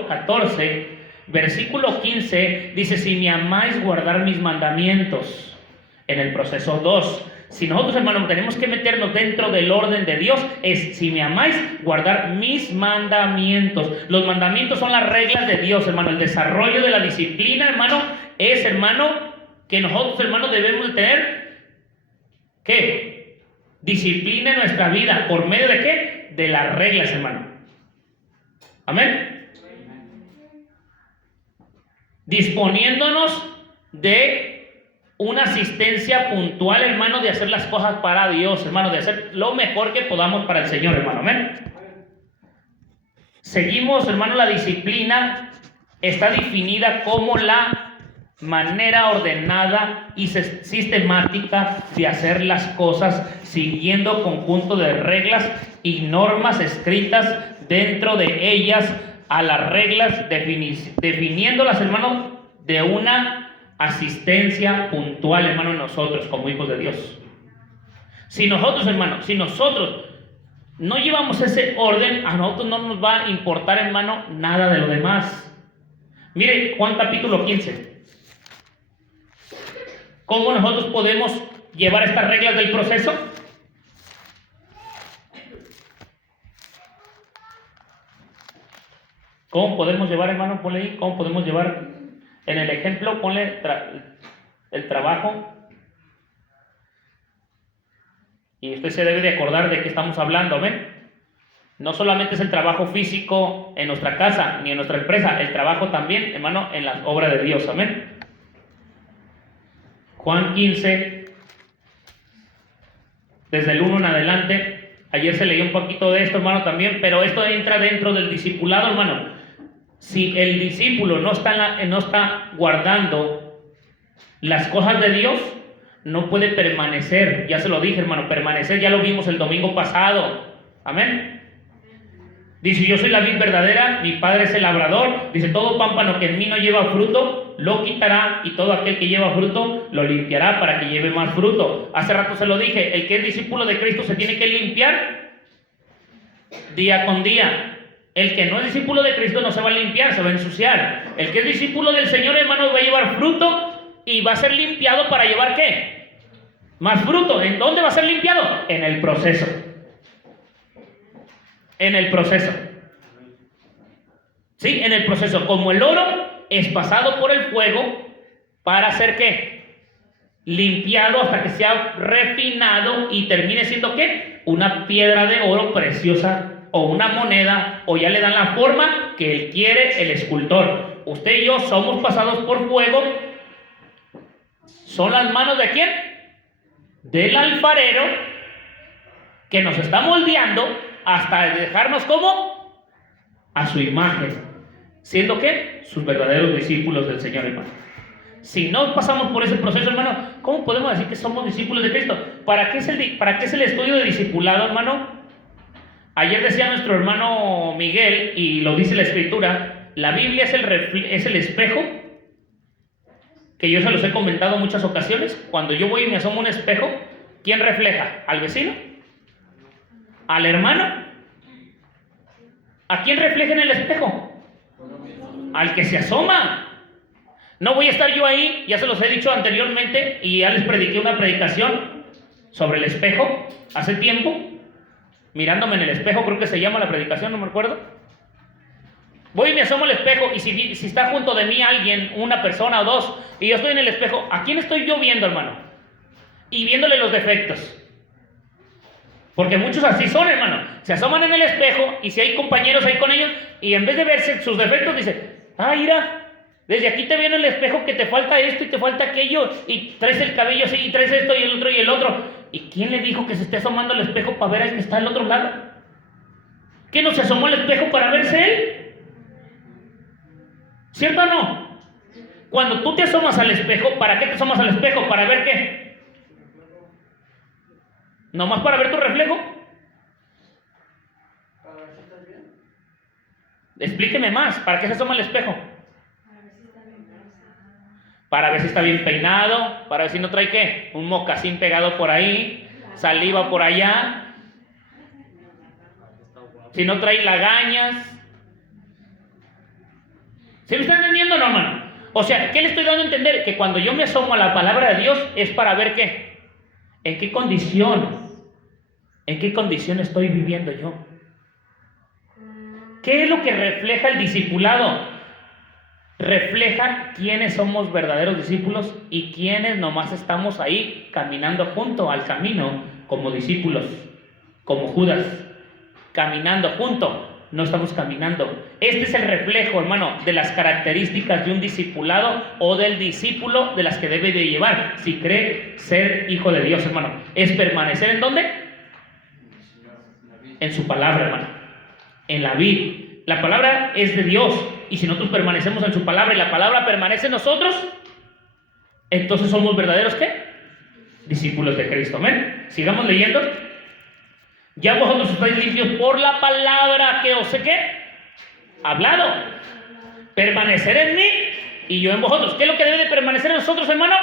14, versículo 15, dice, si me amáis, guardar mis mandamientos. En el proceso 2. Si nosotros, hermanos, tenemos que meternos dentro del orden de Dios, es, si me amáis, guardar mis mandamientos. Los mandamientos son las reglas de Dios, hermano. El desarrollo de la disciplina, hermano, es, hermano, que nosotros, hermanos, debemos de tener, ¿qué? discipline nuestra vida. ¿Por medio de qué? De las reglas, hermano. Amén. Disponiéndonos de una asistencia puntual, hermano, de hacer las cosas para Dios, hermano, de hacer lo mejor que podamos para el Señor, hermano. Amén. Seguimos, hermano, la disciplina está definida como la manera ordenada y sistemática de hacer las cosas siguiendo conjunto de reglas y normas escritas dentro de ellas, a las reglas definiéndolas, hermano, de una asistencia puntual, hermano, en nosotros como hijos de Dios. Si nosotros, hermano, si nosotros no llevamos ese orden, a nosotros no nos va a importar, hermano, nada de lo demás. Mire Juan capítulo 15. ¿Cómo nosotros podemos llevar estas reglas del proceso? ¿Cómo podemos llevar, hermano? Ponle ahí. ¿Cómo podemos llevar? En el ejemplo, ponle el trabajo. Y usted se debe de acordar de qué estamos hablando, ¿ven? No solamente es el trabajo físico en nuestra casa ni en nuestra empresa, el trabajo también, hermano, en las obras de Dios, amén. Juan 15, desde el 1 en adelante. Ayer se leyó un poquito de esto, hermano, también, pero esto entra dentro del discipulado, hermano. Si el discípulo no está guardando las cosas de Dios, no puede permanecer. Ya se lo dije, hermano, permanecer ya lo vimos el domingo pasado. Amén. Dice, yo soy la vid verdadera, mi Padre es el labrador. Dice, todo pámpano que en mí no lleva fruto, lo quitará, y todo aquel que lleva fruto, lo limpiará para que lleve más fruto. Hace rato se lo dije, el que es discípulo de Cristo se tiene que limpiar día con día. El que no es discípulo de Cristo no se va a limpiar, se va a ensuciar. El que es discípulo del Señor, hermano, va a llevar fruto y va a ser limpiado para llevar ¿qué? Más fruto. ¿En dónde va a ser limpiado? En el proceso. En el proceso. Sí, en el proceso. Como el oro es pasado por el fuego para ser ¿qué? Limpiado hasta que sea refinado y termine siendo ¿qué? Una piedra de oro preciosa, o una moneda, o ya le dan la forma que él quiere, el escultor. Usted y yo somos pasados por fuego. ¿Son las manos de quién? Del alfarero, que nos está moldeando hasta dejarnos como a su imagen, siendo que sus verdaderos discípulos del Señor, hermano. Si no pasamos por ese proceso, hermano, ¿cómo podemos decir que somos discípulos de Cristo? ¿Para qué es el estudio de discipulado, hermano? Ayer decía nuestro hermano Miguel, y lo dice la Escritura, la Biblia es el espejo, que yo se los he comentado en muchas ocasiones. Cuando yo voy y me asomo a un espejo, ¿quién refleja? ¿Al vecino? ¿Al hermano? ¿A quién refleja en el espejo? Al que se asoma. No voy a estar yo ahí, ya se los he dicho anteriormente, y ya les prediqué una predicación sobre el espejo hace tiempo. Mirándome en el espejo, creo que se llama la predicación, no me acuerdo. Voy y me asomo al espejo, y si está junto de mí alguien, una persona o dos, y yo estoy en el espejo, ¿a quién estoy yo viendo, hermano? Y viéndole los defectos. Porque muchos así son, hermano. Se asoman en el espejo, y si hay compañeros ahí con ellos, y en vez de verse sus defectos, dice, mira, desde aquí te veo en el espejo que te falta esto y te falta aquello, y traes el cabello así, y traes esto y el otro y el otro. ¿Y quién le dijo que se esté asomando al espejo para ver al que está al otro lado? ¿Que no se asomó al espejo para verse él? ¿Cierto o no? Cuando tú te asomas al espejo, ¿para qué te asomas al espejo? ¿Para ver qué? ¿Nomás para ver tu reflejo? Para ver si estás bien. Explíqueme más, ¿para qué se asoma al espejo? Para ver si está bien peinado, para ver si no trae ¿qué? Un mocasín pegado por ahí, saliva por allá, si no trae lagañas. ¿Sí me están entendiendo o no, hermano? O sea, ¿qué le estoy dando a entender? Que cuando yo me asomo a la palabra de Dios es para ver ¿qué? ¿En qué condición estoy viviendo yo? ¿Qué es lo que refleja el discipulado? Refleja quiénes somos verdaderos discípulos y quiénes nomás estamos ahí caminando junto al camino como discípulos, como Judas, caminando junto. No estamos caminando. Este es el reflejo, hermano, de las características de un discipulado o del discípulo de las que debe de llevar si cree ser hijo de Dios, hermano. Es permanecer ¿en dónde? En su palabra, hermano. En la vid. La palabra es de Dios. Y si nosotros permanecemos en su palabra y la palabra permanece en nosotros, entonces somos verdaderos ¿qué? Discípulos de Cristo. Amén. Sigamos leyendo. Ya vosotros estáis limpios por la palabra que os he ¿qué? Hablado. Permanecer en mí y yo en vosotros. ¿Qué es lo que debe de permanecer en nosotros, hermano?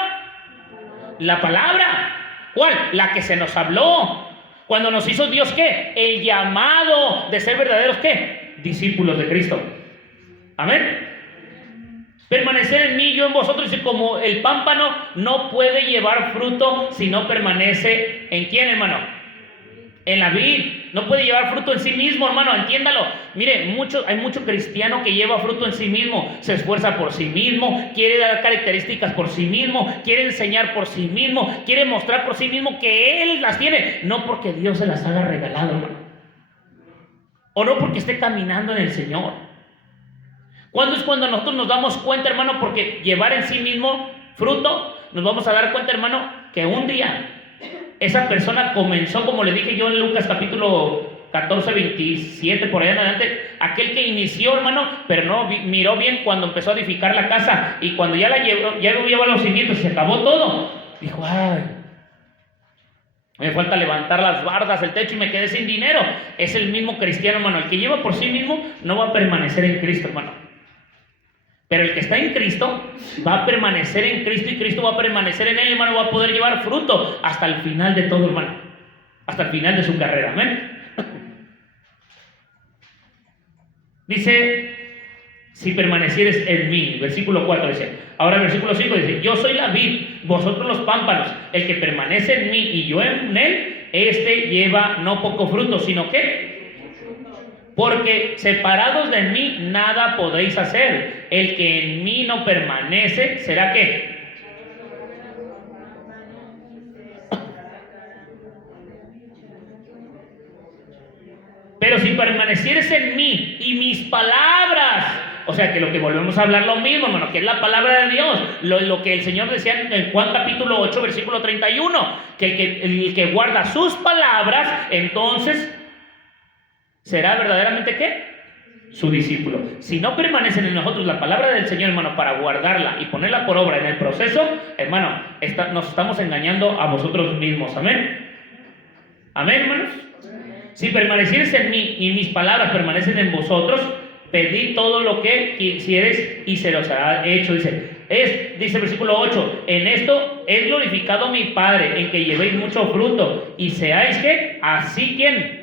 La palabra. ¿Cuál? La que se nos habló. Cuando nos hizo Dios ¿qué? El llamado de ser verdaderos ¿qué? Discípulos de Cristo. Amén. Permanecer en mí, yo en vosotros, y como el pámpano no puede llevar fruto si no permanece ¿en quién, hermano? En la vid. No puede llevar fruto en sí mismo, hermano, entiéndalo. Mire, hay mucho cristiano que lleva fruto en sí mismo, se esfuerza por sí mismo, quiere dar características por sí mismo, quiere enseñar por sí mismo, quiere mostrar por sí mismo que él las tiene, no porque Dios se las haga regalado, hermano, o no porque esté caminando en el Señor. ¿Cuándo es cuando nosotros nos damos cuenta, hermano? Porque llevar en sí mismo fruto, nos vamos a dar cuenta, hermano, que un día esa persona comenzó, como le dije yo en Lucas capítulo 14, 27, por allá en adelante, aquel que inició, hermano, pero no miró bien cuando empezó a edificar la casa, y cuando ya llevó los cimientos y se acabó todo, dijo, ay, me falta levantar las bardas, el techo, y me quedé sin dinero. Es el mismo cristiano, hermano. El que lleva por sí mismo no va a permanecer en Cristo, hermano. Pero el que está en Cristo va a permanecer en Cristo, y Cristo va a permanecer en él, hermano. Va a poder llevar fruto hasta el final de todo, hermano. Hasta el final de su carrera. Amén. Dice, si permanecieres en mí. Versículo 4 dice. Ahora versículo 5 dice, yo soy la vid, vosotros los pámpanos. El que permanece en mí y yo en él, este lleva no poco fruto, sino que... Porque separados de mí nada podéis hacer. El que en mí no permanece, ¿será qué? Pero si permanecieres en mí y mis palabras, o sea que lo que volvemos a hablar lo mismo, hermano, que es la palabra de Dios, lo que el Señor decía en Juan capítulo 8, versículo 31, que el que guarda sus palabras, entonces será verdaderamente ¿qué? Su discípulo. Si no permanecen en nosotros la palabra del Señor, hermano, para guardarla y ponerla por obra en el proceso, hermano, nos estamos engañando a vosotros mismos. Amén. Amén, hermanos. Si permanecieres en mí y mis palabras permanecen en vosotros, pedid todo lo que quisieres y se los hará hecho. Dice el versículo 8, en esto es glorificado mi Padre, en que llevéis mucho fruto y seáis ¿qué? Así ¿quién?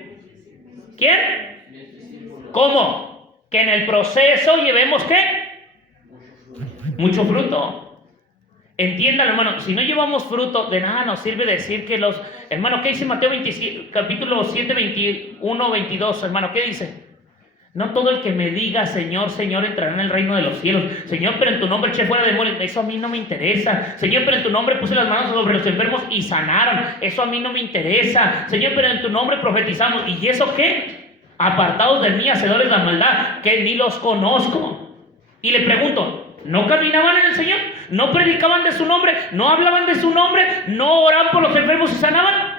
¿Cómo? Que en el proceso llevemos ¿qué? Mucho fruto. Entiéndalo, hermano, si no llevamos fruto, de nada nos sirve decir que los... Hermano, ¿qué dice Mateo 27, capítulo 7, 21, 22? Hermano, ¿qué dice? No todo el que me diga Señor, Señor entrará en el reino de los cielos. Señor, pero en tu nombre eché fuera demonios. Eso a mí no me interesa. Señor, pero en tu nombre puse las manos sobre los enfermos y sanaron. Eso a mí no me interesa. Señor, pero en tu nombre profetizamos. ¿Y eso qué? Apartados de mí, hacedores de la maldad, que ni los conozco. Y le pregunto, ¿no caminaban en el Señor? ¿No predicaban de su nombre? ¿No hablaban de su nombre? ¿No oraban por los enfermos y sanaban?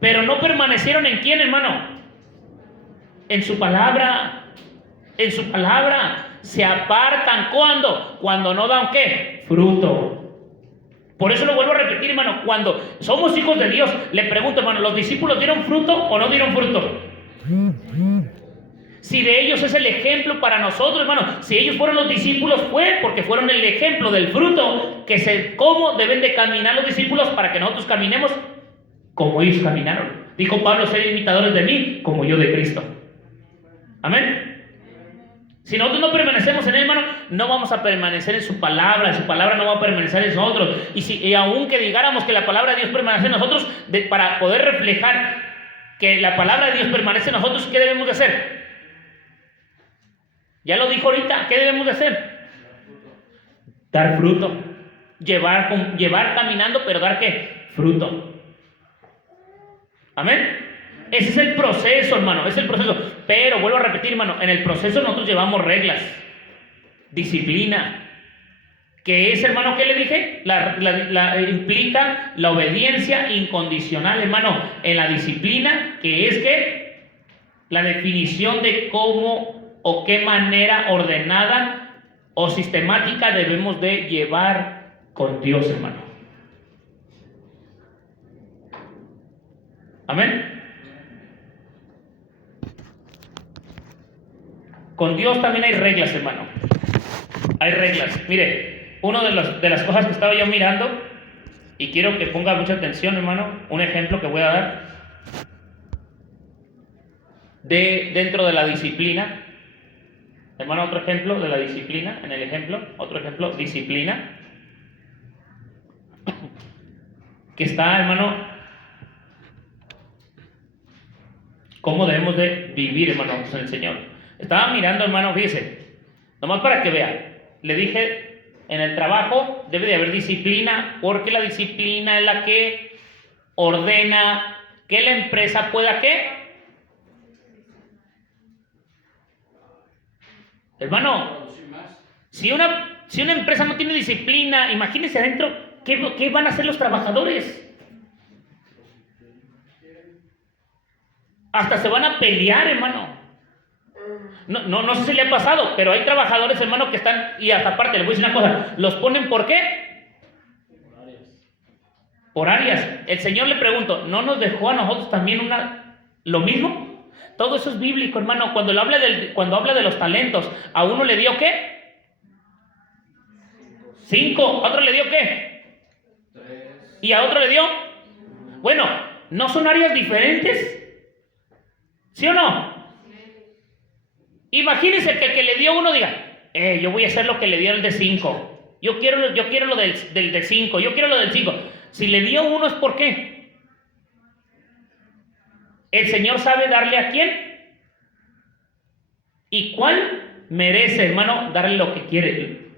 Pero no permanecieron ¿en quién, hermano? En su palabra. En su palabra. Se apartan. ¿Cuándo? Cuando no dan ¿qué? Fruto. Por eso lo vuelvo a repetir, hermano. Cuando somos hijos de Dios, le pregunto, hermano, ¿los discípulos dieron fruto o no dieron fruto? Si de ellos es el ejemplo para nosotros, hermano, si ellos fueron los discípulos, fue porque fueron el ejemplo del fruto, cómo deben de caminar los discípulos para que nosotros caminemos como ellos caminaron. Dijo Pablo, sed imitadores de mí, como yo de Cristo. Amén. Si nosotros no permanecemos en él, hermano, no vamos a permanecer en su palabra no va a permanecer en nosotros. Y aunque digáramos que la palabra de Dios permanece en nosotros, para poder reflejar que la palabra de Dios permanece en nosotros, ¿qué debemos de hacer? Ya lo dijo ahorita, ¿qué debemos de hacer? Dar fruto. llevar caminando, pero dar ¿qué? Fruto. Amén. Ese es el proceso, hermano, es el proceso. Pero vuelvo a repetir, hermano, en el proceso nosotros llevamos reglas, disciplina. ¿Qué es, hermano? ¿Qué le dije? Implica la obediencia incondicional, hermano, en la disciplina, que es que la definición de cómo o qué manera ordenada o sistemática debemos de llevar con Dios, hermano. Amén. Con Dios también hay reglas, hermano. Hay reglas. Mire, una de las cosas que estaba yo mirando, y quiero que ponga mucha atención, hermano, un ejemplo que voy a dar dentro de la disciplina. Hermano, otro ejemplo de la disciplina, en el ejemplo, otro ejemplo, disciplina, que está, hermano, cómo debemos de vivir, hermano, con el Señor. Estaba mirando, hermano, fíjese, nomás para que vea. Le dije, en el trabajo debe de haber disciplina, porque la disciplina es la que ordena que la empresa pueda, ¿qué? Hermano, si una empresa no tiene disciplina, imagínense adentro, ¿qué van a hacer los trabajadores? Hasta se van a pelear, hermano. No sé si le ha pasado, pero hay trabajadores, hermano, que están, y hasta aparte, les voy a decir una cosa, los ponen ¿por qué? Por áreas. El Señor, le pregunto, ¿no nos dejó a nosotros también lo mismo? Todo eso es bíblico, hermano. Cuando habla de los talentos, ¿a uno le dio qué? 5. ¿A otro le dio qué? 3. ¿Y a otro le dio? Bueno, ¿no son áreas diferentes? ¿Sí o no? Imagínense que el que le dio uno diga, yo voy a hacer lo que le dio el de 5. Yo quiero lo del de 5. Yo quiero lo del 5. Si le dio uno es ¿por qué? El Señor sabe darle a quién y cuál merece, hermano, darle lo que quiere.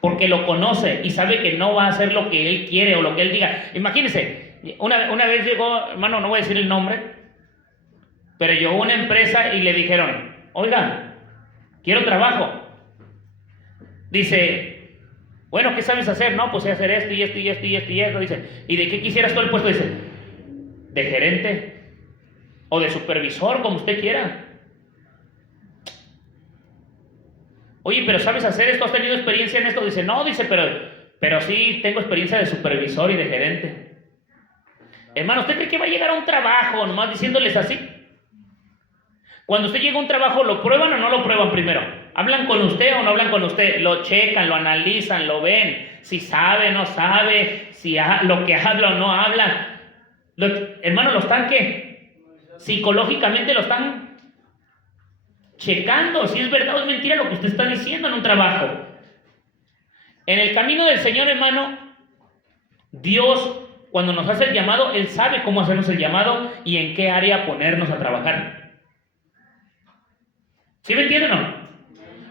Porque lo conoce y sabe que no va a hacer lo que Él quiere o lo que Él diga. Imagínense, una vez llegó, hermano, no voy a decir el nombre, pero llegó una empresa y le dijeron, oiga, quiero trabajo. Dice, bueno, ¿qué sabes hacer? No, pues sé hacer esto y esto y esto y esto y esto. Dice, ¿y de qué quisieras todo el puesto? Dice, de gerente o de supervisor, como usted quiera. Oye, pero ¿sabes hacer esto? ¿Has tenido experiencia en esto? Dice, no, dice, pero sí tengo experiencia de supervisor y de gerente. Hermano, ¿usted cree que va a llegar a un trabajo nomás diciéndoles así? Cuando usted llega a un trabajo, ¿lo prueban o no lo prueban primero? ¿Hablan con usted o no hablan con usted? Lo checan, lo analizan, lo ven. Si sabe, no sabe, si lo que habla o no habla. Hermano, ¿lo están qué? Psicológicamente lo están checando si es verdad o es mentira lo que usted está diciendo en un trabajo. En el camino del Señor, hermano, Dios, cuando nos hace el llamado, Él sabe cómo hacernos el llamado y en qué área ponernos a trabajar. ¿Sí me entienden o no?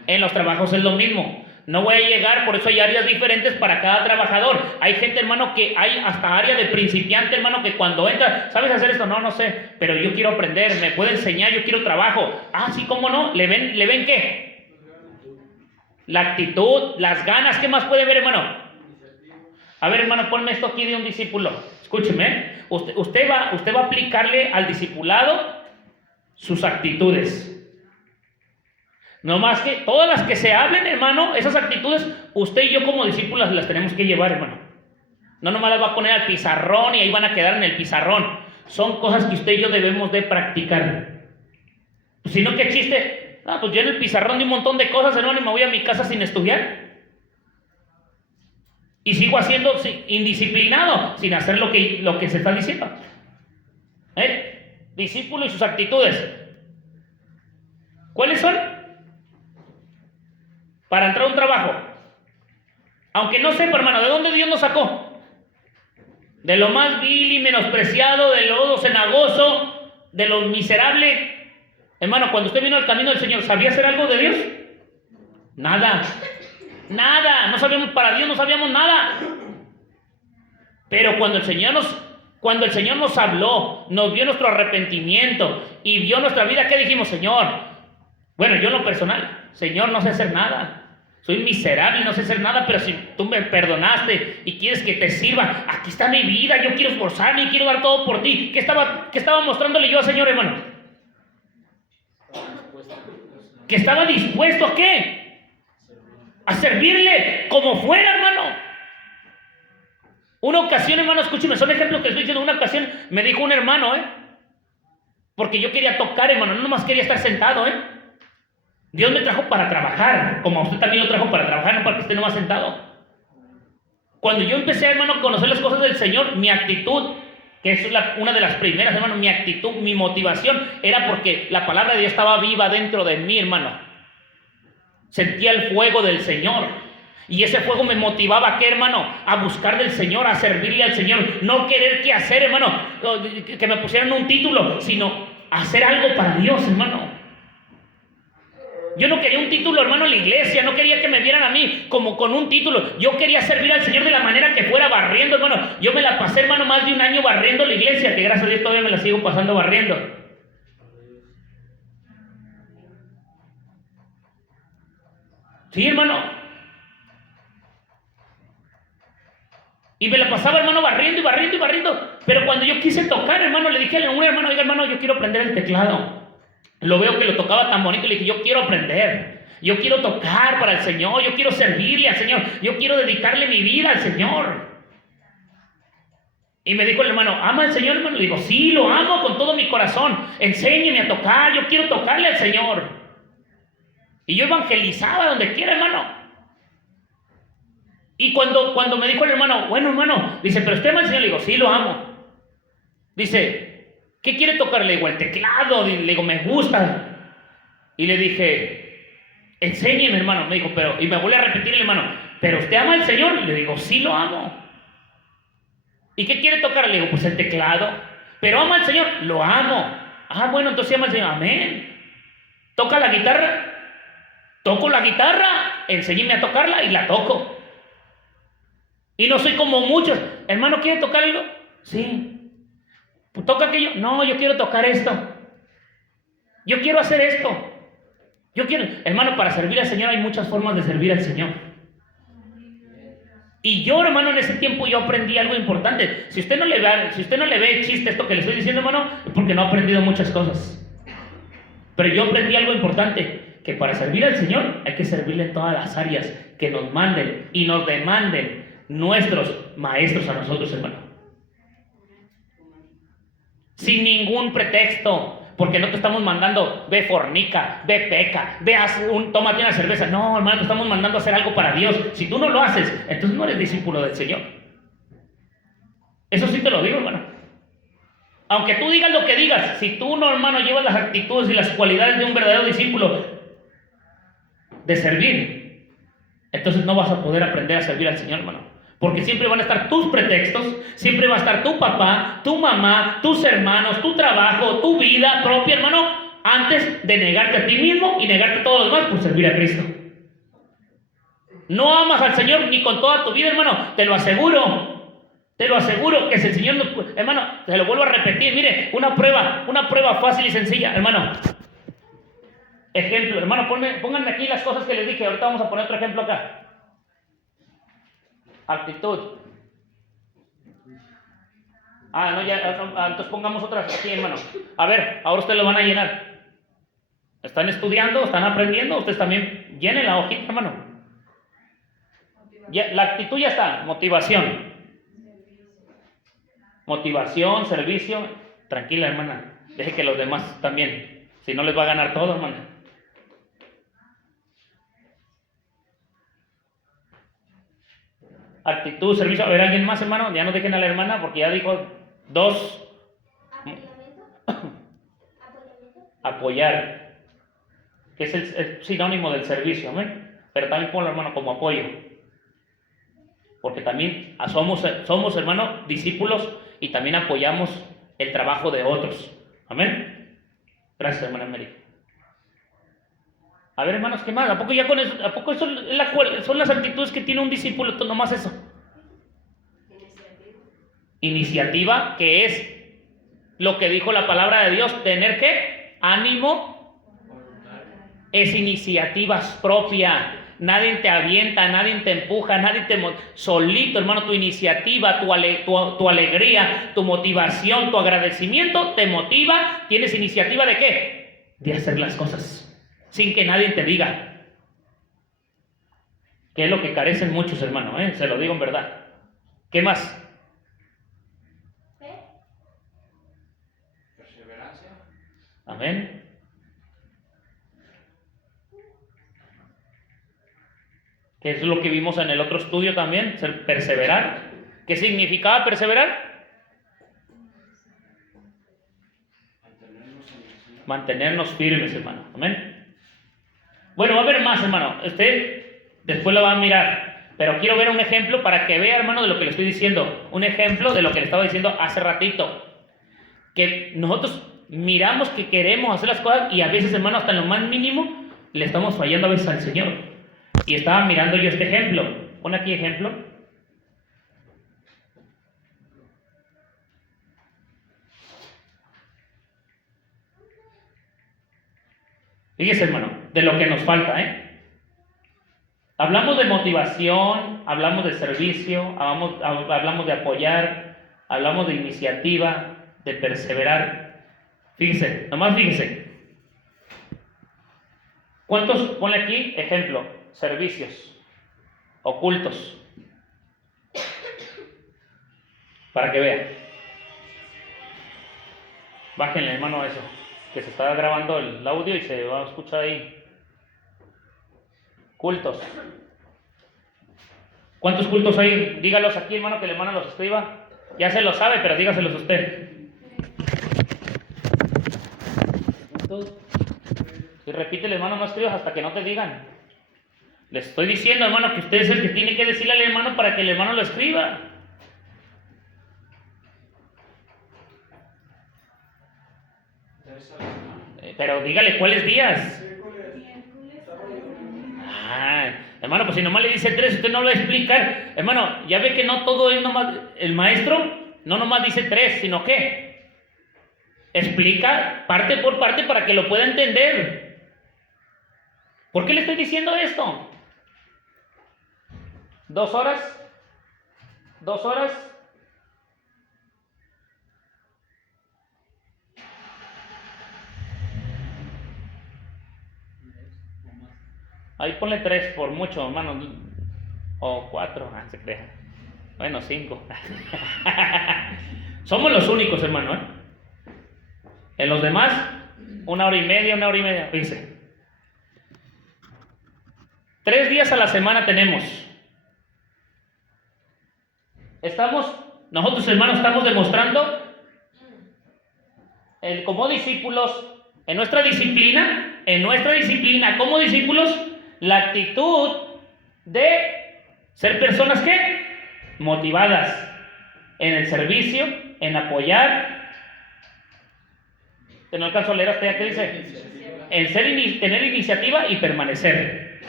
En los trabajos es lo mismo. No voy a llegar, por eso hay áreas diferentes para cada trabajador. Hay gente, hermano, que hay hasta área de principiante, hermano, que cuando entra, ¿sabes hacer esto? No sé, pero yo quiero aprender, me puede enseñar, yo quiero trabajo. Ah, sí, ¿cómo no? ¿Le ven qué? La actitud, las ganas, ¿qué más puede ver, hermano? A ver, hermano, ponme esto aquí de un discípulo. Escúcheme, usted va a aplicarle al discipulado sus actitudes. No más que todas las que se hablen, hermano, esas actitudes, usted y yo como discípulos las tenemos que llevar, hermano. No nomás las va a poner al pizarrón y ahí van a quedar en el pizarrón. Son cosas que usted y yo debemos de practicar. Pues si no, ¿qué chiste? Pues yo en el pizarrón de un montón de cosas, hermano, y me voy a mi casa sin estudiar. Y sigo haciendo indisciplinado, sin hacer lo que se está diciendo. Discípulo y sus actitudes. ¿Cuáles son? Para entrar a un trabajo. Aunque no sepa, hermano, ¿de dónde Dios nos sacó? De lo más vil y menospreciado, de lo lodo cenagoso, de lo miserable. Hermano, cuando usted vino al camino del Señor, ¿sabía hacer algo de Dios? Nada. Nada, no sabíamos para Dios, no sabíamos nada. Pero cuando el Señor nos habló, nos vio nuestro arrepentimiento y vio nuestra vida, ¿qué dijimos, Señor? Bueno, yo en lo personal, Señor, no sé hacer nada. Soy miserable, no sé hacer nada, pero si tú me perdonaste y quieres que te sirva, aquí está mi vida, yo quiero esforzarme y quiero dar todo por ti. ¿Qué estaba mostrándole yo al Señor, hermano? Que estaba dispuesto ¿a qué? A servirle como fuera, hermano. Una ocasión, hermano, escúcheme, son ejemplos que estoy diciendo. Una ocasión me dijo un hermano, porque yo quería tocar, hermano, no nomás quería estar sentado, Dios me trajo para trabajar, como a usted también lo trajo para trabajar, no para que esté nomás sentado. Cuando yo empecé, hermano, a conocer las cosas del Señor, mi actitud, que es una de las primeras, hermano, mi actitud, mi motivación, era porque la palabra de Dios estaba viva dentro de mí, hermano. Sentía el fuego del Señor. Y ese fuego me motivaba, ¿qué, hermano? A buscar del Señor, a servirle al Señor. No querer qué hacer, hermano, que me pusieran un título, sino hacer algo para Dios, hermano. Yo no quería un título, hermano, en la iglesia. No quería que me vieran a mí como con un título. Yo quería servir al Señor de la manera que fuera, barriendo, hermano. Yo me la pasé, hermano, más de un año barriendo la iglesia, que gracias a Dios todavía me la sigo pasando barriendo. Sí, hermano. Y me la pasaba, hermano, barriendo y barriendo y barriendo. Pero cuando yo quise tocar, hermano, le dije a un hermano, oiga, hermano, yo quiero aprender el teclado. Lo veo que lo tocaba tan bonito, le dije, yo quiero aprender. Yo quiero tocar para el Señor, yo quiero servirle al Señor, yo quiero dedicarle mi vida al Señor. Y me dijo el hermano, ¿ama al Señor, hermano? Le digo, sí, lo amo con todo mi corazón. Enséñeme a tocar, yo quiero tocarle al Señor. Y yo evangelizaba donde quiera, hermano. Y cuando me dijo el hermano, bueno, hermano, dice, ¿pero usted ama al Señor? Le digo, sí, lo amo. Dice, ¿qué quiere tocar? Le digo, el teclado. Le digo, me gusta. Y le dije, enséñeme, hermano. Me dijo, y me vuelve a repetir el hermano, ¿pero usted ama al Señor? Le digo, sí, lo amo. ¿Y qué quiere tocar? Le digo, pues el teclado. ¿Pero ama al Señor? Lo amo. Ah, bueno, entonces ama al Señor. Amén. ¿Toca la guitarra? Toco la guitarra. Enséñeme a tocarla y la toco. Y no soy como muchos. Hermano, ¿quiere tocar algo? Sí. Pues toca aquello. No, yo quiero tocar esto. Yo quiero hacer esto. Yo quiero. Hermano, para servir al Señor hay muchas formas de servir al Señor. Y yo, hermano, en ese tiempo yo aprendí algo importante. Si usted no le ve chiste esto que le estoy diciendo, hermano, es porque no ha aprendido muchas cosas. Pero yo aprendí algo importante, que para servir al Señor hay que servirle en todas las áreas que nos manden y nos demanden nuestros maestros a nosotros, hermano. Sin ningún pretexto. Porque no te estamos mandando, ve fornica, ve peca, tómate una cerveza. No, hermano, te estamos mandando a hacer algo para Dios. Si tú no lo haces, entonces no eres discípulo del Señor. Eso sí te lo digo, hermano. Aunque tú digas lo que digas, si tú no, hermano, llevas las actitudes y las cualidades de un verdadero discípulo de servir, entonces no vas a poder aprender a servir al Señor, hermano. Porque siempre van a estar tus pretextos, siempre va a estar tu papá, tu mamá, tus hermanos, tu trabajo, tu vida propia, hermano, antes de negarte a ti mismo y negarte a todos los demás por servir a Cristo. No amas al Señor ni con toda tu vida, hermano, te lo aseguro. Te lo aseguro que si el Señor nos... Hermano, te lo vuelvo a repetir, mire, una prueba fácil y sencilla, hermano. Ejemplo, hermano, pónganme aquí las cosas que les dije, ahorita vamos a poner otro ejemplo acá. Actitud. No, entonces pongamos otras aquí, hermano. A ver, ahora ustedes lo van a llenar. ¿Están estudiando? ¿Están aprendiendo? Ustedes también llenen la hojita, hermano. Ya, la actitud ya está. Motivación, servicio. Tranquila, hermana. Deje que los demás también. Si no les va a ganar todo, hermana. Actitud, servicio. A ver, ¿alguien más, hermano? Ya no dejen a la hermana porque ya dijo 2. Apoyar. Que es el sinónimo del servicio, amén. Pero también ponlo, hermano, como apoyo. Porque también somos, hermano, discípulos y también apoyamos el trabajo de otros. Amén. Gracias, hermana Mary. A ver, hermanos, ¿qué más? ¿A poco ya con eso? ¿A poco eso son las actitudes que tiene un discípulo? Nomás eso. Iniciativa, que es lo que dijo la palabra de Dios. ¿Tener qué? Ánimo. Es iniciativa propia. Nadie te avienta, nadie te empuja, nadie te... Solito, hermano, tu iniciativa, tu alegría, tu motivación, tu agradecimiento te motiva. ¿Tienes iniciativa de qué? De hacer las cosas sin que nadie te diga. Que es lo que carecen muchos, hermano, se lo digo en verdad. ¿Qué más? Perseverancia. Amén. Que es lo que vimos en el otro estudio también, perseverar. ¿Qué significaba perseverar? Mantenernos firmes, hermano. Amén. Bueno, va a haber más, hermano. Usted después lo va a mirar. Pero quiero ver un ejemplo para que vea, hermano, de lo que le estoy diciendo. Un ejemplo de lo que le estaba diciendo hace ratito. Que nosotros miramos que queremos hacer las cosas y a veces, hermano, hasta en lo más mínimo le estamos fallando a veces al Señor. Y estaba mirando yo este ejemplo. Pon aquí ejemplo. Fíjese, hermano, de lo que nos falta, Hablamos de motivación, hablamos de servicio, hablamos de apoyar, hablamos de iniciativa, de perseverar. Fíjese, nomás fíjese. ¿Cuántos, ponle aquí, ejemplo, servicios ocultos? Para que vea. Bájenle, hermano, eso, que se está grabando el audio y se va a escuchar ahí. Cultos. ¿Cuántos cultos hay? Dígalos aquí, hermano, que el hermano los escriba. Ya se lo sabe, pero dígaselos usted. ¿Cuántos? Y repítele, hermano, no escribas hasta que no te digan. Les estoy diciendo, hermano, que usted es el que tiene que decirle al hermano para que el hermano lo escriba. Pero dígale cuáles días. Hermano, pues si nomás le dice 3, usted no lo va a explicar. Hermano, ya ve que no todo es nomás. El maestro no nomás dice 3, sino que explica parte por parte para que lo pueda entender. ¿Por qué le estoy diciendo esto? 2 horas. 2 horas. Ahí ponle 3 por mucho, hermano. O 4, se crea. Bueno, 5. Somos los únicos, hermano, En los demás, 1 hora y media, 1 hora y media. Fíjense. 3 días a la semana tenemos. Nosotros, hermanos, estamos demostrando como discípulos, en nuestra disciplina, como discípulos, la actitud de ser personas que motivadas en el servicio, en apoyar. No alcanzo a leer hasta allá, ¿qué dice? En tener iniciativa y permanecer.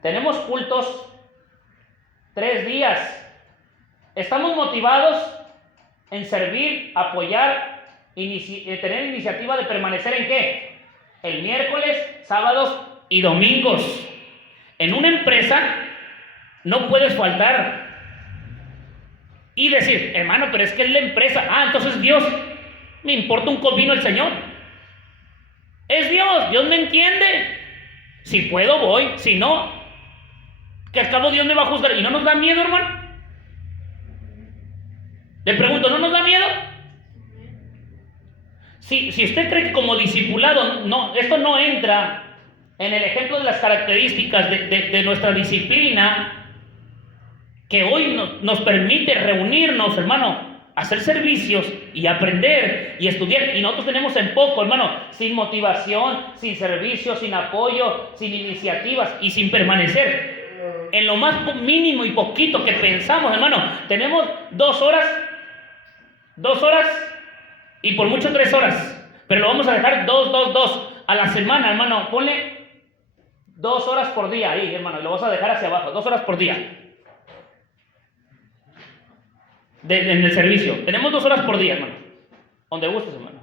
Tenemos cultos 3 días. Estamos motivados en servir, apoyar, tener iniciativa de permanecer ¿en qué? El miércoles, sábados y domingos. En una empresa no puedes faltar y decir, hermano, pero es que es la empresa. Entonces Dios, me importa un comino el Señor. Es Dios me entiende. Si puedo, voy. Si no, que al cabo Dios me va a juzgar. ¿Y no nos da miedo, hermano? Le pregunto, ¿no nos da miedo? Si usted cree que como discipulado, esto no entra en el ejemplo de las características de nuestra disciplina, que hoy nos permite reunirnos, hermano, hacer servicios y aprender y estudiar, y nosotros tenemos en poco, hermano, sin motivación, sin servicio, sin apoyo, sin iniciativas y sin permanecer en lo más mínimo y poquito que pensamos, hermano. Tenemos 2 horas y por mucho 3 horas, pero lo vamos a dejar 2 a la semana, hermano. Ponle 2 horas por día ahí, hermano, y lo vas a dejar hacia abajo, 2 horas por día. En el servicio. Tenemos 2 horas por día, hermano. Donde gustes, hermano.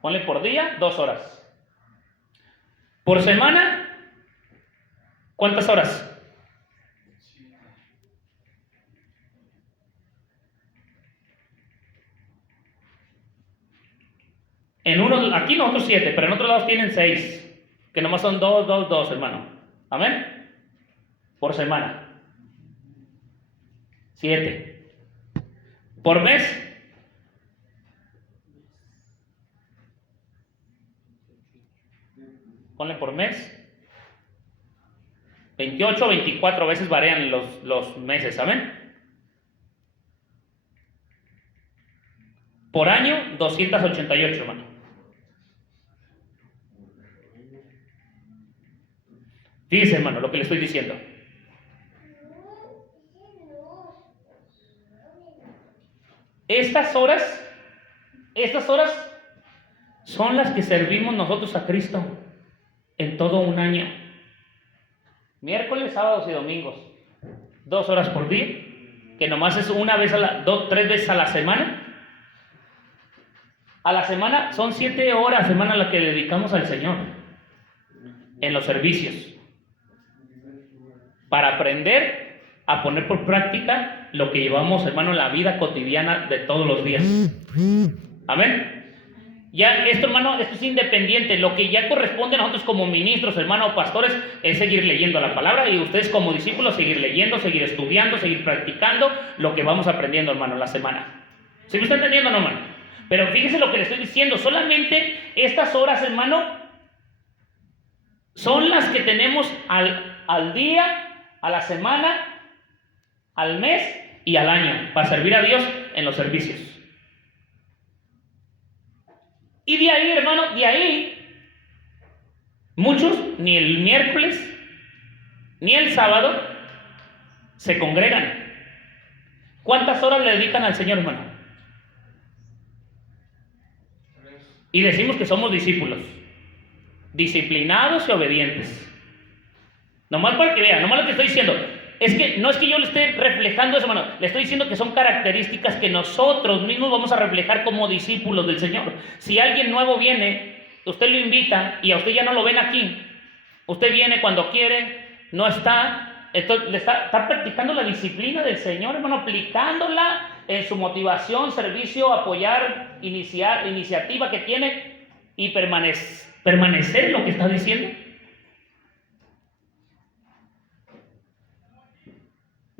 Ponle por día 2 horas. Por semana, ¿cuántas horas? Aquí nosotros 7, pero en otros lados tienen 6, que nomás son 2, 2, 2, hermano. ¿Amén? Por semana. 7. Por mes. Ponle por mes. 28, 24 veces varían los meses, ¿amén? Por año, 288, hermano. Fíjese, hermano, lo que le estoy diciendo. Estas horas son las que servimos nosotros a Cristo en todo un año. Miércoles, sábados y domingos. 2 horas por día, que nomás es 3 veces a la semana. A la semana son 7 horas, hermano, las que dedicamos al Señor en los servicios. Para aprender a poner por práctica lo que llevamos, hermano, en la vida cotidiana de todos los días. Amén. Ya esto, hermano, esto es independiente. Lo que ya corresponde a nosotros como ministros, hermano, pastores, es seguir leyendo la palabra, y ustedes como discípulos seguir leyendo, seguir estudiando, seguir practicando lo que vamos aprendiendo, hermano, en la semana. ¿Sí me está entendiendo, no, hermano? Pero fíjese lo que le estoy diciendo. Solamente estas horas, hermano, son las que tenemos al día, a la semana, al mes y al año para servir a Dios en los servicios. Y de ahí, hermano, muchos ni el miércoles ni el sábado se congregan. ¿Cuántas horas le dedican al Señor, hermano? Y decimos que somos discípulos, disciplinados y obedientes. Nomás para que vean, nomás lo que estoy diciendo, no es que yo le esté reflejando eso, hermano, le estoy diciendo que son características que nosotros mismos vamos a reflejar como discípulos del Señor. Si alguien nuevo viene, usted lo invita y a usted ya no lo ven aquí. Usted viene cuando quiere, no está, está practicando la disciplina del Señor, hermano, aplicándola en su motivación, servicio, apoyar, iniciativa que tiene y permanecer en lo que está diciendo.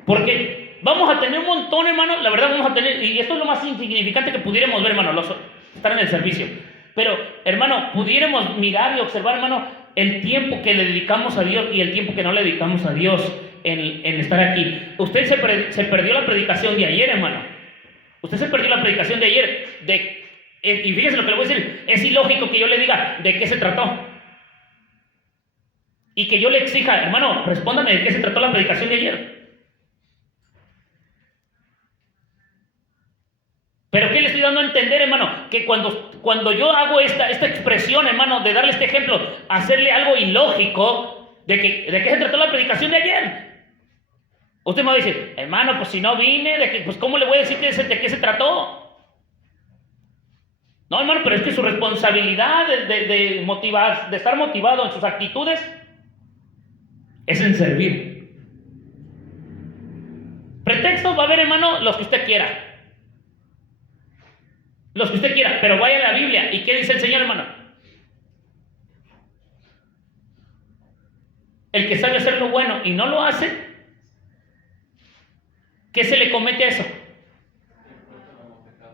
Porque vamos a tener un montón, hermano, la verdad vamos a tener, y esto es lo más insignificante que pudiéramos ver, hermano, estar en el servicio. Pero, hermano, pudiéramos mirar y observar, hermano, el tiempo que le dedicamos a Dios y el tiempo que no le dedicamos a Dios en estar aquí. Usted se perdió la predicación de ayer, hermano. Usted se perdió la predicación de ayer. Y fíjese lo que le voy a decir. Es ilógico que yo le diga de qué se trató. Y que yo le exija, hermano, respóndame de qué se trató la predicación de ayer. Pero ¿qué le estoy dando a entender, hermano? Que cuando yo hago esta expresión, hermano, de darle este ejemplo, hacerle algo ilógico, ¿de qué se trató la predicación de ayer? Usted me va a decir, hermano, pues si no vine, pues ¿cómo le voy a decir de qué se trató? No, hermano, pero es que su responsabilidad de motivar, de estar motivado en sus actitudes, es en servir. Pretextos va a haber, hermano, los que usted quiera. Los que usted quiera, pero vaya a la Biblia. ¿Y qué dice el Señor, hermano? El que sabe hacer lo bueno y no lo hace, ¿qué se le comete a eso?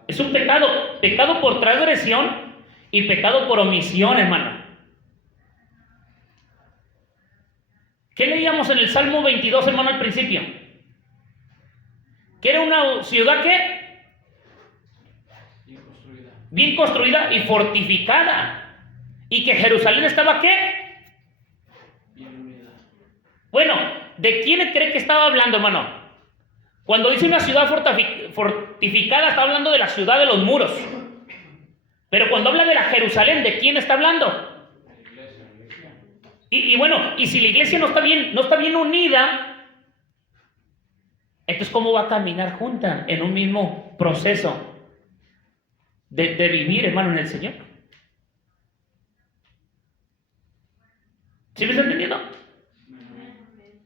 Es un pecado. Pecado por transgresión y pecado por omisión, hermano. ¿Qué leíamos en el Salmo 22, hermano, al principio? Que era una ciudad que bien construida y fortificada. ¿Y que Jerusalén estaba qué? Bien unida. Bueno, ¿de quién cree que estaba hablando, hermano? Cuando dice una ciudad fortificada, está hablando de la ciudad de los muros. Pero cuando habla de la Jerusalén, ¿de quién está hablando? Y bueno, y si la iglesia no está bien unida, entonces ¿cómo va a caminar junta en un mismo proceso de vivir, hermano, en el Señor? ¿Sí me está entendiendo?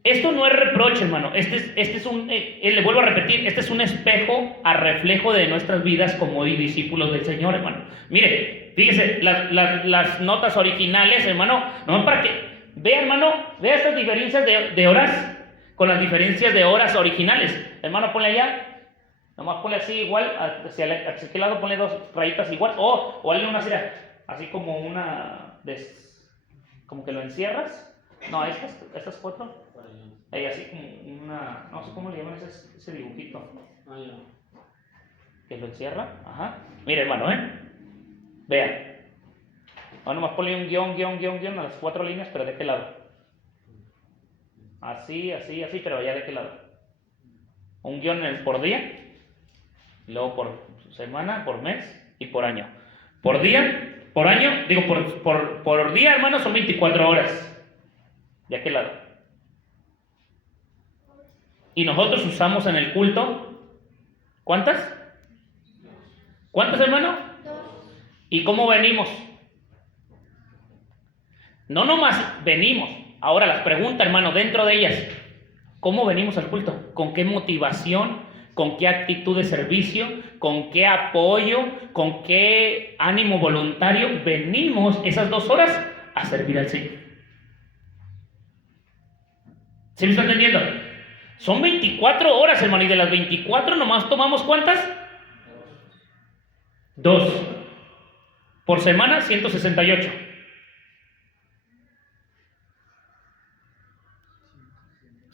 Esto no es reproche, hermano. Este es un, le vuelvo a repetir, este es un espejo a reflejo de nuestras vidas como discípulos del Señor, hermano. Mire, fíjese, las notas originales, hermano, no para que vea, hermano, vea estas diferencias de horas con las diferencias de horas originales. Hermano, ponle allá, nomás ponle así igual, hacia aquel lado ponle dos rayitas igual, o hazle una así como una, como que lo encierras. No, estas cuatro. Así como una, no sé cómo le llaman ese dibujito. Que lo encierra. Ajá. Mire, hermano, vea. Ahora nomás ponle un guión a las 4 líneas, pero ¿de qué lado? Así, pero allá ¿de qué lado? Un guión por día, luego por semana, por mes y por año. Por día, por año, digo, por día, hermano, son 24 horas. ¿De qué lado? Y nosotros usamos en el culto, ¿cuántas? ¿Cuántas, hermano? 2. ¿Y cómo venimos? No nomás venimos. Ahora las preguntas, hermano, dentro de ellas, ¿cómo venimos al culto? ¿Con qué motivación? ¿Con qué actitud de servicio? ¿Con qué apoyo? ¿Con qué ánimo voluntario venimos esas 2 horas a servir al Señor? ¿Sí me está entendiendo? Son 24 horas, hermano, y de las 24 nomás tomamos ¿cuántas? 2. Por semana, 168.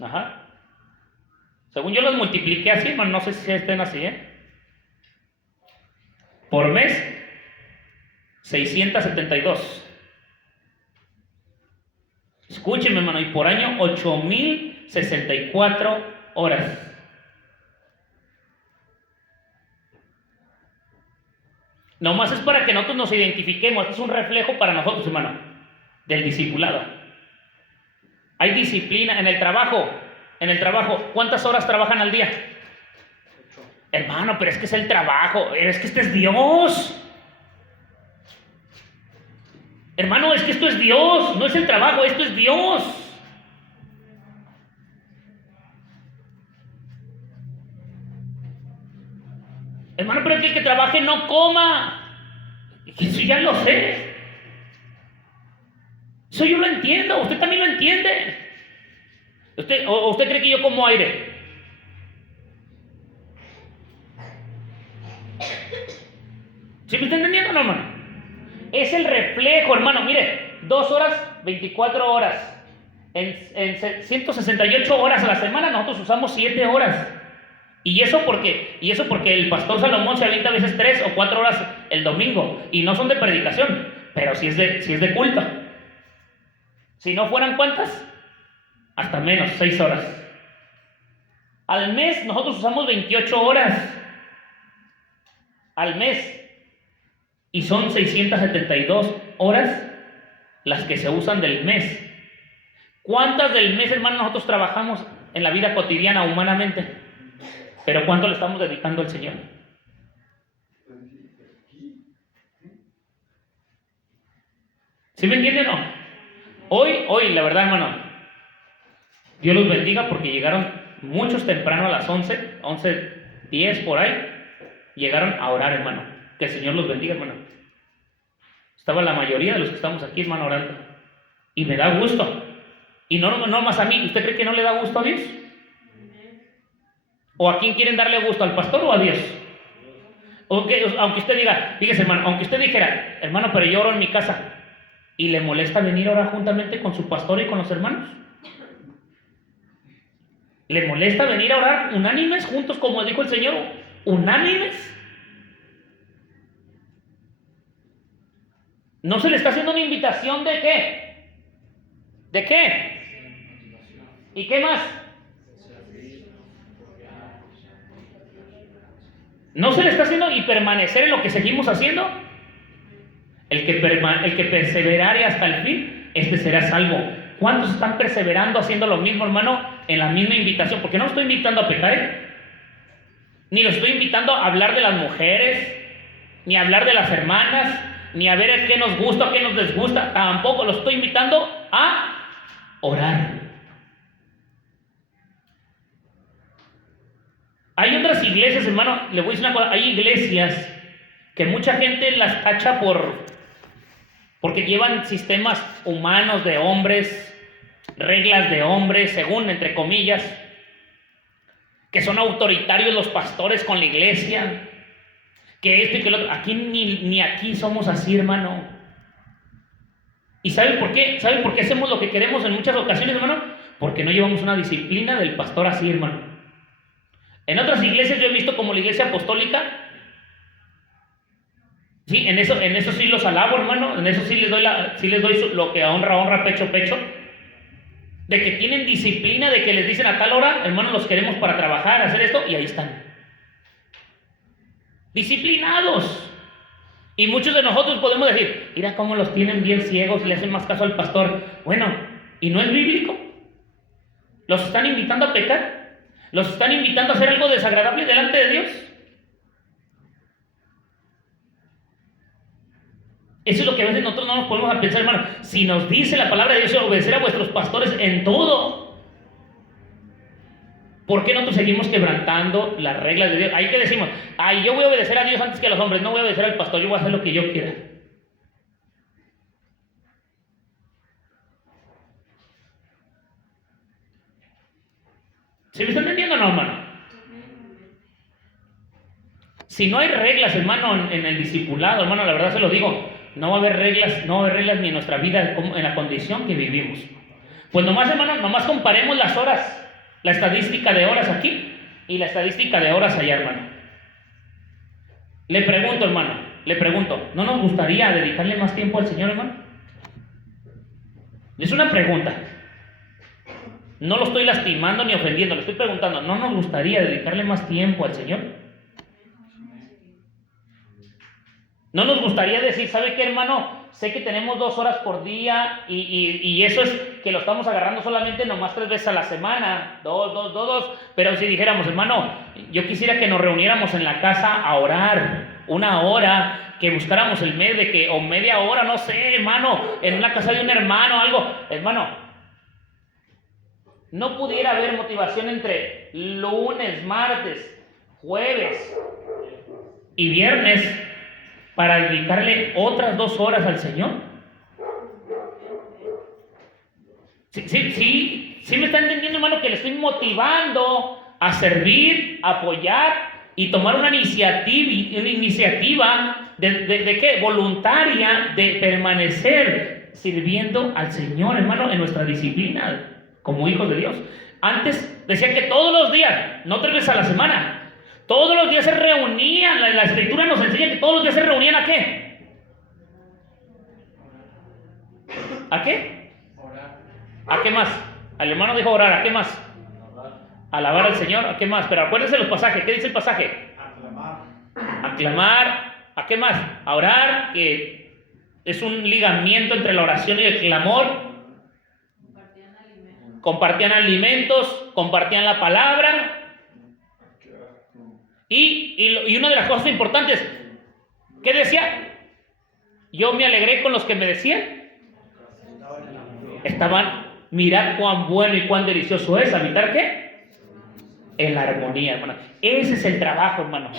Ajá. Según yo los multipliqué así, hermano, no sé si estén así, Por mes, 672. Escúcheme, hermano, y por año 8064 horas. Nomás es para que nosotros nos identifiquemos. Este es un reflejo para nosotros, hermano, del discipulado. Hay disciplina en el trabajo. ¿Cuántas horas trabajan al día? 8. Hermano, pero es que es el trabajo. Es que este es Dios. Hermano, es que esto es Dios, no es el trabajo, esto es Dios. Hermano, pero el que trabaje no coma. Eso ya lo sé. Eso yo lo entiendo, usted también lo entiende. ¿Usted cree que yo como aire? ¿Sí me está entendiendo o no, hermano? Es el reflejo, hermano. Mire, 2 horas, 24 horas. En 168 horas a la semana nosotros usamos 7 horas. Y eso porque el pastor Salomón se avienta a veces 3 o 4 horas el domingo. Y no son de predicación, pero sí es de culto. Si no fueran ¿cuántas? Hasta menos, 6 horas. Al mes nosotros usamos 28 horas. Al mes. Y son 672 horas las que se usan del mes. ¿Cuántas del mes, hermano, nosotros trabajamos en la vida cotidiana humanamente? Pero ¿cuánto le estamos dedicando al Señor? ¿Sí me entienden o no? Hoy, la verdad, hermano, Dios los bendiga porque llegaron muchos temprano a las 11:10 por ahí. Llegaron a orar, hermano. Que el Señor los bendiga, hermano. Estaba la mayoría de los que estamos aquí, hermano, orando. Y me da gusto. Y no más a mí. ¿Usted cree que no le da gusto a Dios? ¿O a quién quieren darle gusto? ¿Al pastor o a Dios? Aunque usted diga, fíjese, hermano, aunque usted dijera, hermano, pero yo oro en mi casa, ¿y le molesta venir a orar juntamente con su pastor y con los hermanos? ¿Le molesta venir a orar unánimes juntos, como dijo el Señor? ¿Unánimes? ¿No se le está haciendo una invitación de qué? ¿De qué? ¿Y qué más? ¿No se le está haciendo y permanecer en lo que seguimos haciendo? El que perseverare hasta el fin, este será salvo. ¿Cuántos están perseverando haciendo lo mismo, hermano, en la misma invitación? Porque no los estoy invitando a pecar, ni los estoy invitando a hablar de las mujeres, ni a hablar de las hermanas, ni a ver qué nos gusta o qué nos desgusta. Tampoco los estoy invitando a orar. Hay otras iglesias, hermano, le voy a decir una cosa, hay iglesias que mucha gente las tacha porque llevan sistemas humanos de hombres, reglas de hombres, según, entre comillas, que son autoritarios los pastores con la iglesia, que esto y que lo otro. Aquí ni aquí somos así, hermano. ¿Y sabe por qué? ¿Sabe por qué hacemos lo que queremos en muchas ocasiones, hermano? Porque no llevamos una disciplina del pastor así, hermano. En otras iglesias yo he visto, como la iglesia apostólica, sí, en eso sí los alabo, hermano, en eso sí les doy lo que a honra, pecho, de que tienen disciplina, de que les dicen a tal hora, hermano, los queremos para trabajar, hacer esto, y ahí están. Disciplinados. Y muchos de nosotros podemos decir, mira cómo los tienen bien ciegos y le hacen más caso al pastor. Bueno, ¿y no es bíblico? ¿Los están invitando a pecar? ¿Los están invitando a hacer algo desagradable delante de Dios? Eso es lo que a veces nosotros no nos ponemos a pensar, hermano. Si nos dice la palabra de Dios, obedecer a vuestros pastores en todo, ¿por qué nosotros seguimos quebrantando las reglas de Dios? Ahí que decimos, ay, yo voy a obedecer a Dios antes que a los hombres, no voy a obedecer al pastor, yo voy a hacer lo que yo quiera. ¿Sí me está entendiendo o no, hermano? Si no hay reglas, hermano, en el discipulado, hermano, la verdad se lo digo, no va a haber reglas ni en nuestra vida en la condición que vivimos. Pues nomás, hermano, nomás comparemos las horas, la estadística de horas aquí y la estadística de horas allá, hermano. Le pregunto, hermano, ¿no nos gustaría dedicarle más tiempo al Señor, hermano? Es una pregunta. No lo estoy lastimando ni ofendiendo, le estoy preguntando, ¿no nos gustaría dedicarle más tiempo al Señor? ¿No nos gustaría decir, ¿sabe qué, hermano? Sé que tenemos 2 horas por día y eso es que lo estamos agarrando solamente nomás 3 veces a la semana, dos, pero si dijéramos, hermano, yo quisiera que nos reuniéramos en la casa a orar, 1 hora, que buscáramos el o media hora, no sé, hermano, en una casa de un hermano, algo, hermano, no pudiera haber motivación entre lunes, martes, jueves y viernes para dedicarle otras 2 horas al Señor. Sí me está entendiendo, hermano, que le estoy motivando a servir, a apoyar y tomar una iniciativa de ¿qué? Voluntaria de permanecer sirviendo al Señor, hermano, en nuestra disciplina como hijos de Dios. Antes decía que todos los días, no 3 veces a la semana, todos los días se reunían. La escritura nos enseña que todos los días se reunían ¿a qué? ¿A qué? ¿A qué más? El hermano dijo orar, ¿a qué más? Alabar al Señor, ¿a qué más? Pero acuérdense los pasajes, ¿qué dice el pasaje? Aclamar, ¿a qué más? A orar, que es un ligamiento entre la oración y el clamor. Compartían alimentos, compartían la palabra. Y una de las cosas importantes, ¿qué decía? Yo me alegré con los que me decían. Mirad cuán bueno y cuán delicioso es habitar, ¿qué? En la armonía, hermano. Ese es el trabajo, hermano.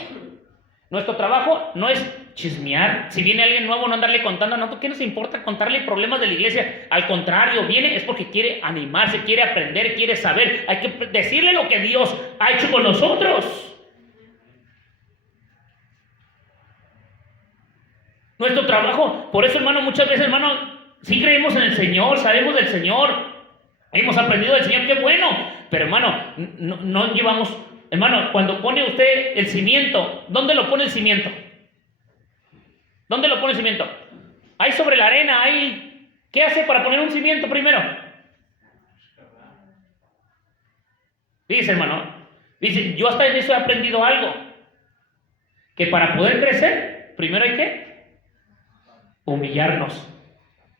Nuestro trabajo no es chismear. Si viene alguien nuevo, no andarle contando, no, ¿qué nos importa contarle problemas de la iglesia? Al contrario, viene es porque quiere animarse, quiere aprender, quiere saber. Hay que decirle lo que Dios ha hecho con nosotros. Nuestro trabajo, por eso, hermano, muchas veces, hermano, sí creemos en el Señor, sabemos del Señor, hemos aprendido del Señor, qué bueno, pero, hermano, no llevamos, hermano, cuando pone usted el cimiento, ¿dónde lo pone el cimiento? ¿Dónde lo pone el cimiento? Ahí sobre la arena, ahí, ¿qué hace para poner un cimiento primero? Dice, hermano, dice, yo hasta en eso he aprendido algo, que para poder crecer, primero hay que humillarnos,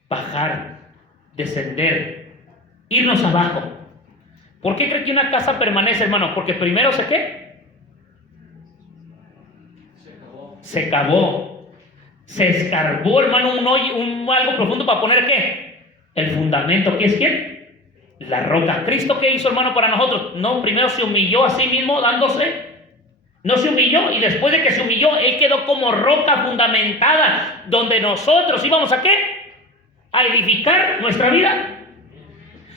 bajar, descender, irnos abajo. ¿Por qué cree que una casa permanece, hermano? Porque primero ¿qué? Se cavó. Se escarbó, hermano, algo profundo para poner ¿qué? El fundamento. ¿Qué es quién? La roca. ¿Cristo qué hizo, hermano, para nosotros? No, primero se humilló a sí mismo dándose. No se humilló, y después de que se humilló, Él quedó como roca fundamentada, donde nosotros íbamos a ¿qué? A edificar nuestra vida.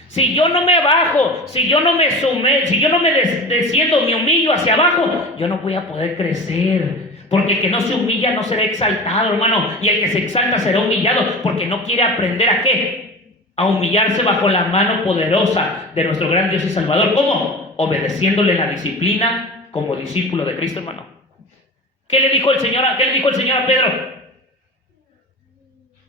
Si yo no me bajo, si yo no me desciendo, me humillo hacia abajo, yo no voy a poder crecer. Porque el que no se humilla no será exaltado, hermano. Y el que se exalta será humillado, porque no quiere aprender ¿a qué? A humillarse bajo la mano poderosa de nuestro gran Dios y Salvador. ¿Cómo? Obedeciéndole la disciplina como discípulo de Cristo, hermano. ¿Qué le dijo el Señor a Pedro?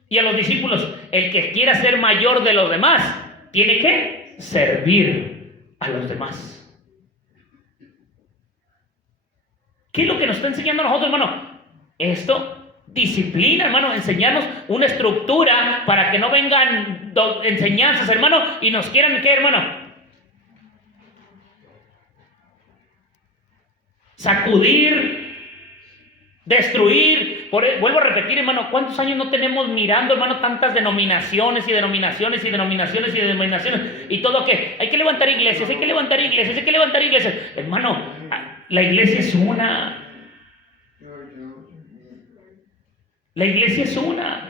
Y a los discípulos: el que quiera ser mayor de los demás tiene que servir a los demás. ¿Qué es lo que nos está enseñando a nosotros, hermano? Esto, disciplina, hermano, enseñarnos una estructura para que no vengan enseñanzas, hermano, y nos quieran ¿qué, hermano? Sacudir, destruir. Vuelvo a repetir, hermano, ¿cuántos años no tenemos mirando, hermano, tantas denominaciones y denominaciones y denominaciones y denominaciones? Y todo que hay que levantar iglesias, hay que levantar iglesias, hay que levantar iglesias. Hermano, la iglesia es una. La iglesia es una.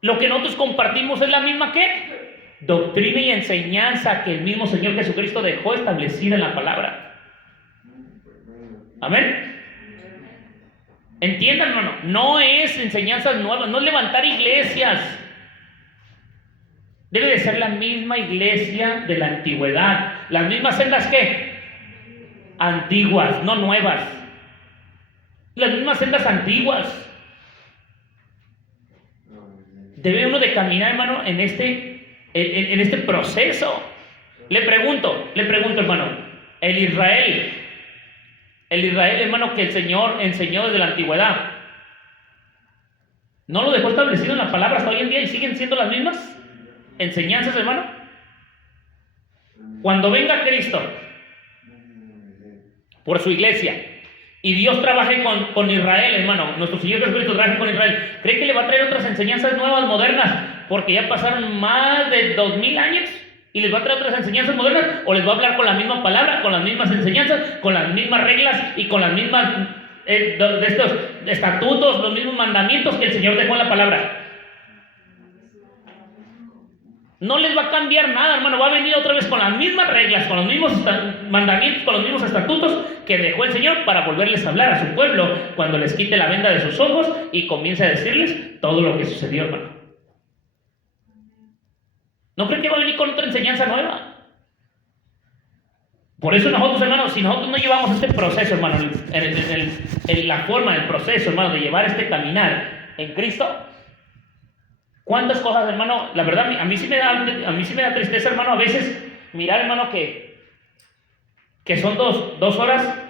Lo que nosotros compartimos es la misma ¿qué? Doctrina y enseñanza que el mismo Señor Jesucristo dejó establecida en la palabra. Amén. Entiendan, hermano, no es enseñanzas nuevas, no es levantar iglesias. Debe de ser la misma iglesia de la antigüedad. Las mismas sendas ¿qué? Antiguas, no nuevas. Las mismas sendas antiguas. Debe uno de caminar, hermano, en este proceso. Le pregunto, hermano, el Israel, hermano, que el Señor enseñó desde la antigüedad, ¿no lo dejó establecido en la palabra hasta hoy en día y siguen siendo las mismas enseñanzas, hermano? Cuando venga Cristo por su iglesia y Dios trabaje con Israel, hermano, nuestro Señor Jesucristo trabaje con Israel, ¿cree que le va a traer otras enseñanzas nuevas, modernas? Porque ya pasaron más de 2000 años y les va a traer otras enseñanzas modernas, o les va a hablar con la misma palabra, con las mismas enseñanzas, con las mismas reglas y con las mismas de estos estatutos, los mismos mandamientos que el Señor dejó en la palabra. No les va a cambiar nada, hermano. Va a venir otra vez con las mismas reglas, con los mismos mandamientos, con los mismos estatutos que dejó el Señor para volverles a hablar a su pueblo cuando les quite la venda de sus ojos y comience a decirles todo lo que sucedió, hermano. ¿No creen que va a venir con otra enseñanza nueva? Por eso nosotros, hermanos, si nosotros no llevamos este proceso, hermano, en la forma, en el proceso, hermano, de llevar este caminar en Cristo, ¿cuántas cosas, hermano? La verdad, a mí sí me da tristeza, hermano, a veces mirar, hermano, que son dos horas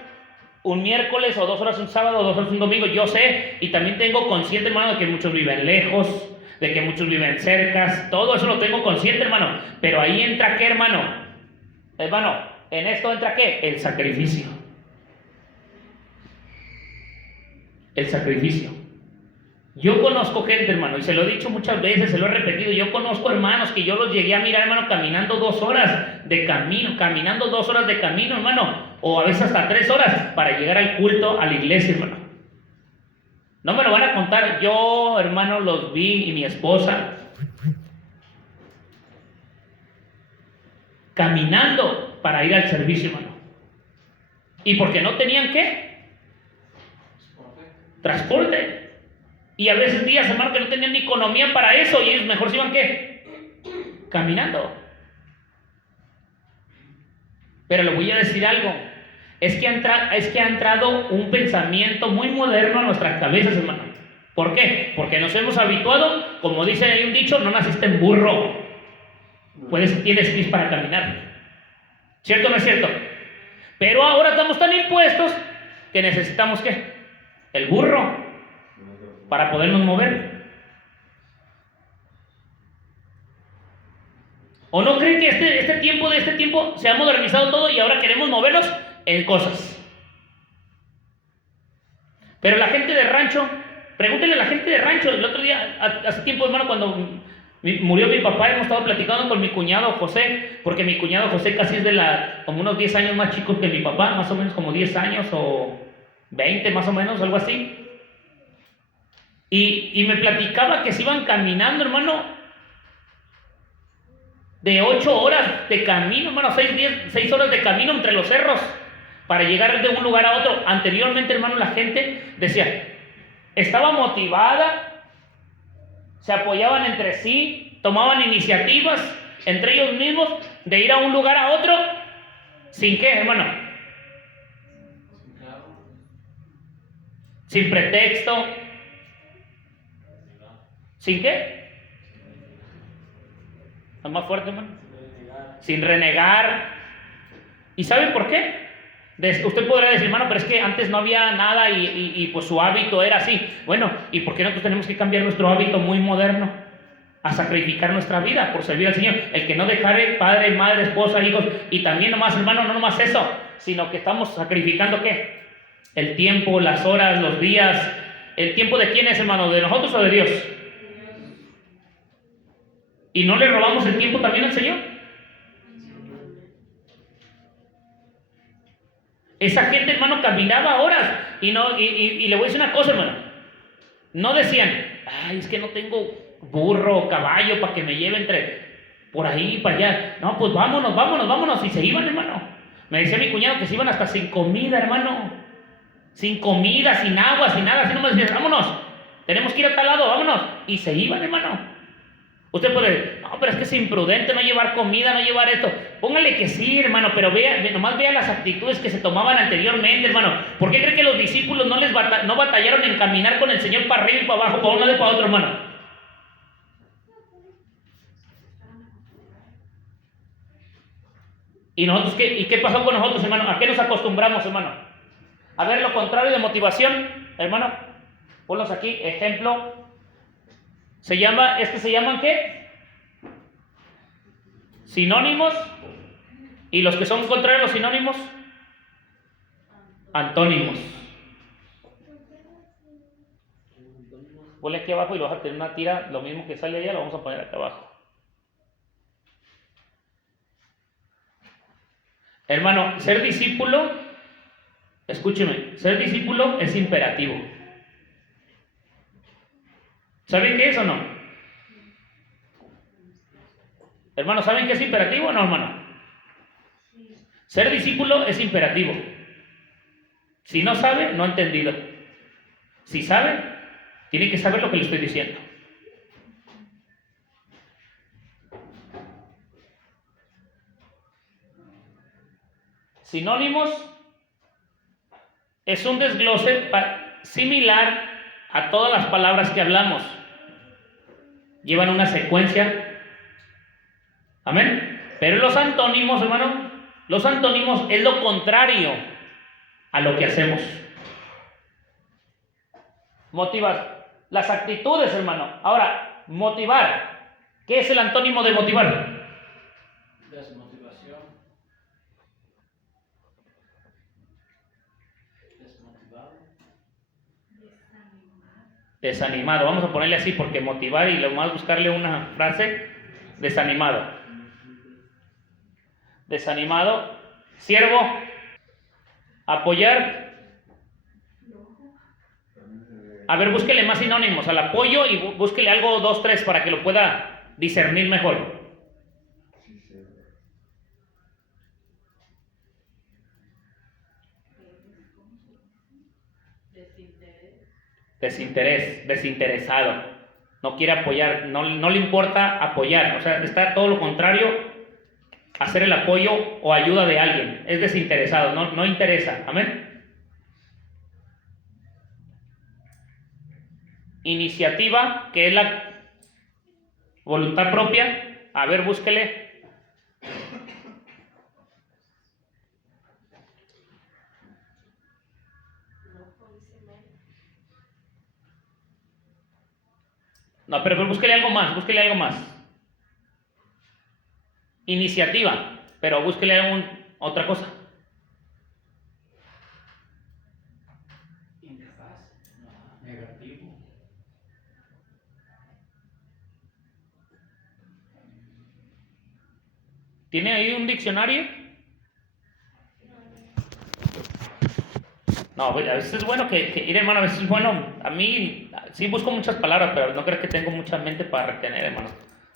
un miércoles, o 2 horas un sábado, o 2 horas un domingo. Yo sé, y también tengo consciente, hermano, de que muchos viven lejos, de que muchos viven cercas. Todo eso lo tengo consciente, hermano. Pero ahí entra ¿qué, hermano? Hermano, en esto entra ¿qué? El sacrificio. El sacrificio. Yo conozco gente, hermano, y se lo he dicho muchas veces, se lo he repetido. Yo conozco hermanos que yo los llegué a mirar, hermano, caminando 2 horas de camino, hermano, o a veces hasta 3 horas para llegar al culto, a la iglesia, hermano. No me lo van a contar. Yo, hermano, los vi, y mi esposa, caminando para ir al servicio, hermano. ¿Y porque no tenían qué? Transporte. Y a veces días, hermano, que no tenían ni economía para eso, y ellos mejor se iban ¿qué? Caminando. Pero le voy a decir algo. Es que ha entrado un pensamiento muy moderno a nuestras cabezas, hermano. ¿Por qué? Porque nos hemos habituado, como dice ahí un dicho, no naciste en burro. Tienes pies para caminar. ¿Cierto o no es cierto? Pero ahora estamos tan impuestos que necesitamos ¿qué? El burro para podernos mover. ¿O no creen que este tiempo se ha modernizado todo y ahora queremos movernos en cosas? Pero la gente de rancho, pregúntenle a la gente de rancho. El otro día, hace tiempo, hermano, cuando murió mi papá, hemos estado platicando con mi cuñado José, porque mi cuñado José casi es como unos 10 años más chico que mi papá, más o menos como 10 años o 20 más o menos, algo así. Y me platicaba que se iban caminando, hermano, de 8 horas de camino, hermano, 6 horas de camino entre los cerros para llegar de un lugar a otro. Anteriormente, hermano, la gente decía, estaba motivada, se apoyaban entre sí, tomaban iniciativas entre ellos mismos de ir a un lugar a otro. ¿Sin qué, hermano? Sin pretexto. ¿Sin qué? ¿Es más fuerte, hermano? Sin renegar. ¿Y saben por qué? Usted podrá decir, hermano, pero es que antes no había nada y pues su hábito era así. Bueno, ¿y por qué nosotros tenemos que cambiar nuestro hábito muy moderno? A sacrificar nuestra vida por servir al Señor. El que no dejare padre, madre, esposa, hijos. Y también nomás, hermano, no nomás eso, sino que estamos sacrificando ¿qué? El tiempo, las horas, los días. ¿El tiempo de quién es, hermano? ¿De nosotros o de Dios? ¿Y no le robamos el tiempo también al Señor? Esa gente, hermano, caminaba horas. Y le voy a decir una cosa, hermano. No decían, ay, es que no tengo burro o caballo para que me lleve por ahí y para allá. No, pues vámonos. Y se iban, hermano. Me decía mi cuñado que se iban hasta sin comida, hermano. Sin comida, sin agua, sin nada. Así nomás decían, vámonos. Tenemos que ir a tal lado, vámonos. Y se iban, hermano. Usted puede decir, no, pero es que es imprudente no llevar comida, no llevar esto. Póngale que sí, hermano, pero nomás vea las actitudes que se tomaban anteriormente, hermano. ¿Por qué cree que los discípulos no batallaron en caminar con el Señor para arriba y para abajo, para un lado y para otro, hermano? ¿Y nosotros qué? ¿Y qué pasó con nosotros, hermano? ¿A qué nos acostumbramos, hermano? A ver lo contrario de motivación, hermano. Ponlos aquí, ejemplo. Se llaman ¿qué? Sinónimos. ¿Y los que son contrarios a los sinónimos? Antónimos. Ponle aquí abajo y vas a tener una tira, lo mismo que sale allá, lo vamos a poner acá abajo. Hermano, ser discípulo, escúcheme, ser discípulo es imperativo. ¿Saben qué es o no? Hermano, ¿saben qué es imperativo o no, hermano? Ser discípulo es imperativo. Si no sabe, no ha entendido. Si sabe, tiene que saber lo que le estoy diciendo. Sinónimos es un desglose similar a todas las palabras que hablamos. Llevan una secuencia. Amén. Pero los antónimos, hermano, los antónimos es lo contrario a lo que hacemos. Motivar. Las actitudes, hermano. Ahora, motivar. ¿Qué es el antónimo de motivar? Desmotivación. Desmotivado. Desanimado. Vamos a ponerle así porque motivar y lo más buscarle una frase. Desanimado. Desanimado. Siervo. Apoyar. A ver, búsquele más sinónimos al apoyo y búsquele algo 2, 3 para que lo pueda discernir mejor. Desinterés, desinteresado. No quiere apoyar, no le importa apoyar. O sea, está todo lo contrario, hacer el apoyo o ayuda de alguien. Es desinteresado, no interesa. Amén. Iniciativa, que es la voluntad propia. A ver, búsquele. No, pero búsquele algo más, búsquele algo más. Iniciativa, pero búsquele otra cosa. Incapaz. No. Negativo. ¿Tiene ahí un diccionario? No, a veces es bueno mire, hermano, a veces es bueno. A mí sí busco muchas palabras, pero no creo que tengo mucha mente para retener, hermano.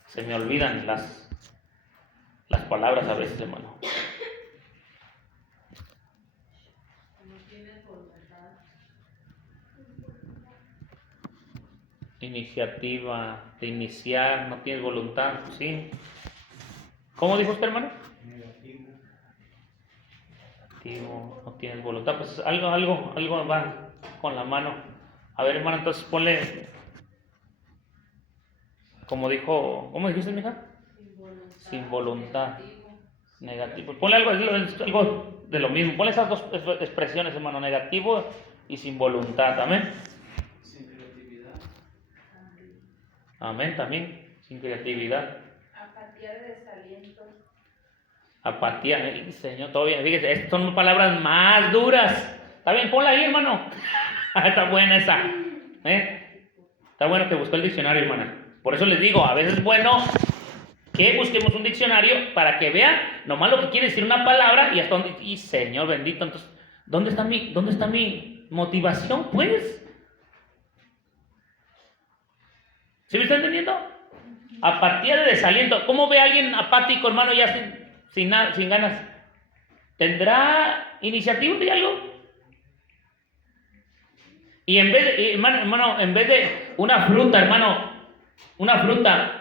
Se me olvidan las palabras a veces, hermano. Iniciativa, de iniciar, no tienes voluntad, ¿sí? ¿Cómo dijo usted, hermano? Negativo. Negativo, no tienes voluntad, pues algo va con la mano. A ver, hermano, entonces ponle, como dijo, ¿cómo dijiste, mija? Sin voluntad. Negativo. Ponle algo de lo mismo. Ponle esas dos expresiones, hermano, negativo y sin voluntad. Amén. Sin creatividad. Amén, también. Sin creatividad. Apatía de desaliento. Apatía, Señor, todo bien. Fíjese, estas son palabras más duras. Está bien, ponla ahí, hermano. Está buena esa. Está bueno que buscó el diccionario, hermana. Por eso les digo, a veces es bueno que busquemos un diccionario para que vean nomás lo que quiere decir una palabra y hasta dónde. Y Señor bendito, entonces, ¿dónde está mi motivación, pues? ¿Sí me está entendiendo? Apatía de desaliento. ¿Cómo ve a alguien apático, hermano, ya sin ganas? ¿Tendrá iniciativa de algo? Y en vez de, hermano, en vez de una fruta, hermano, una fruta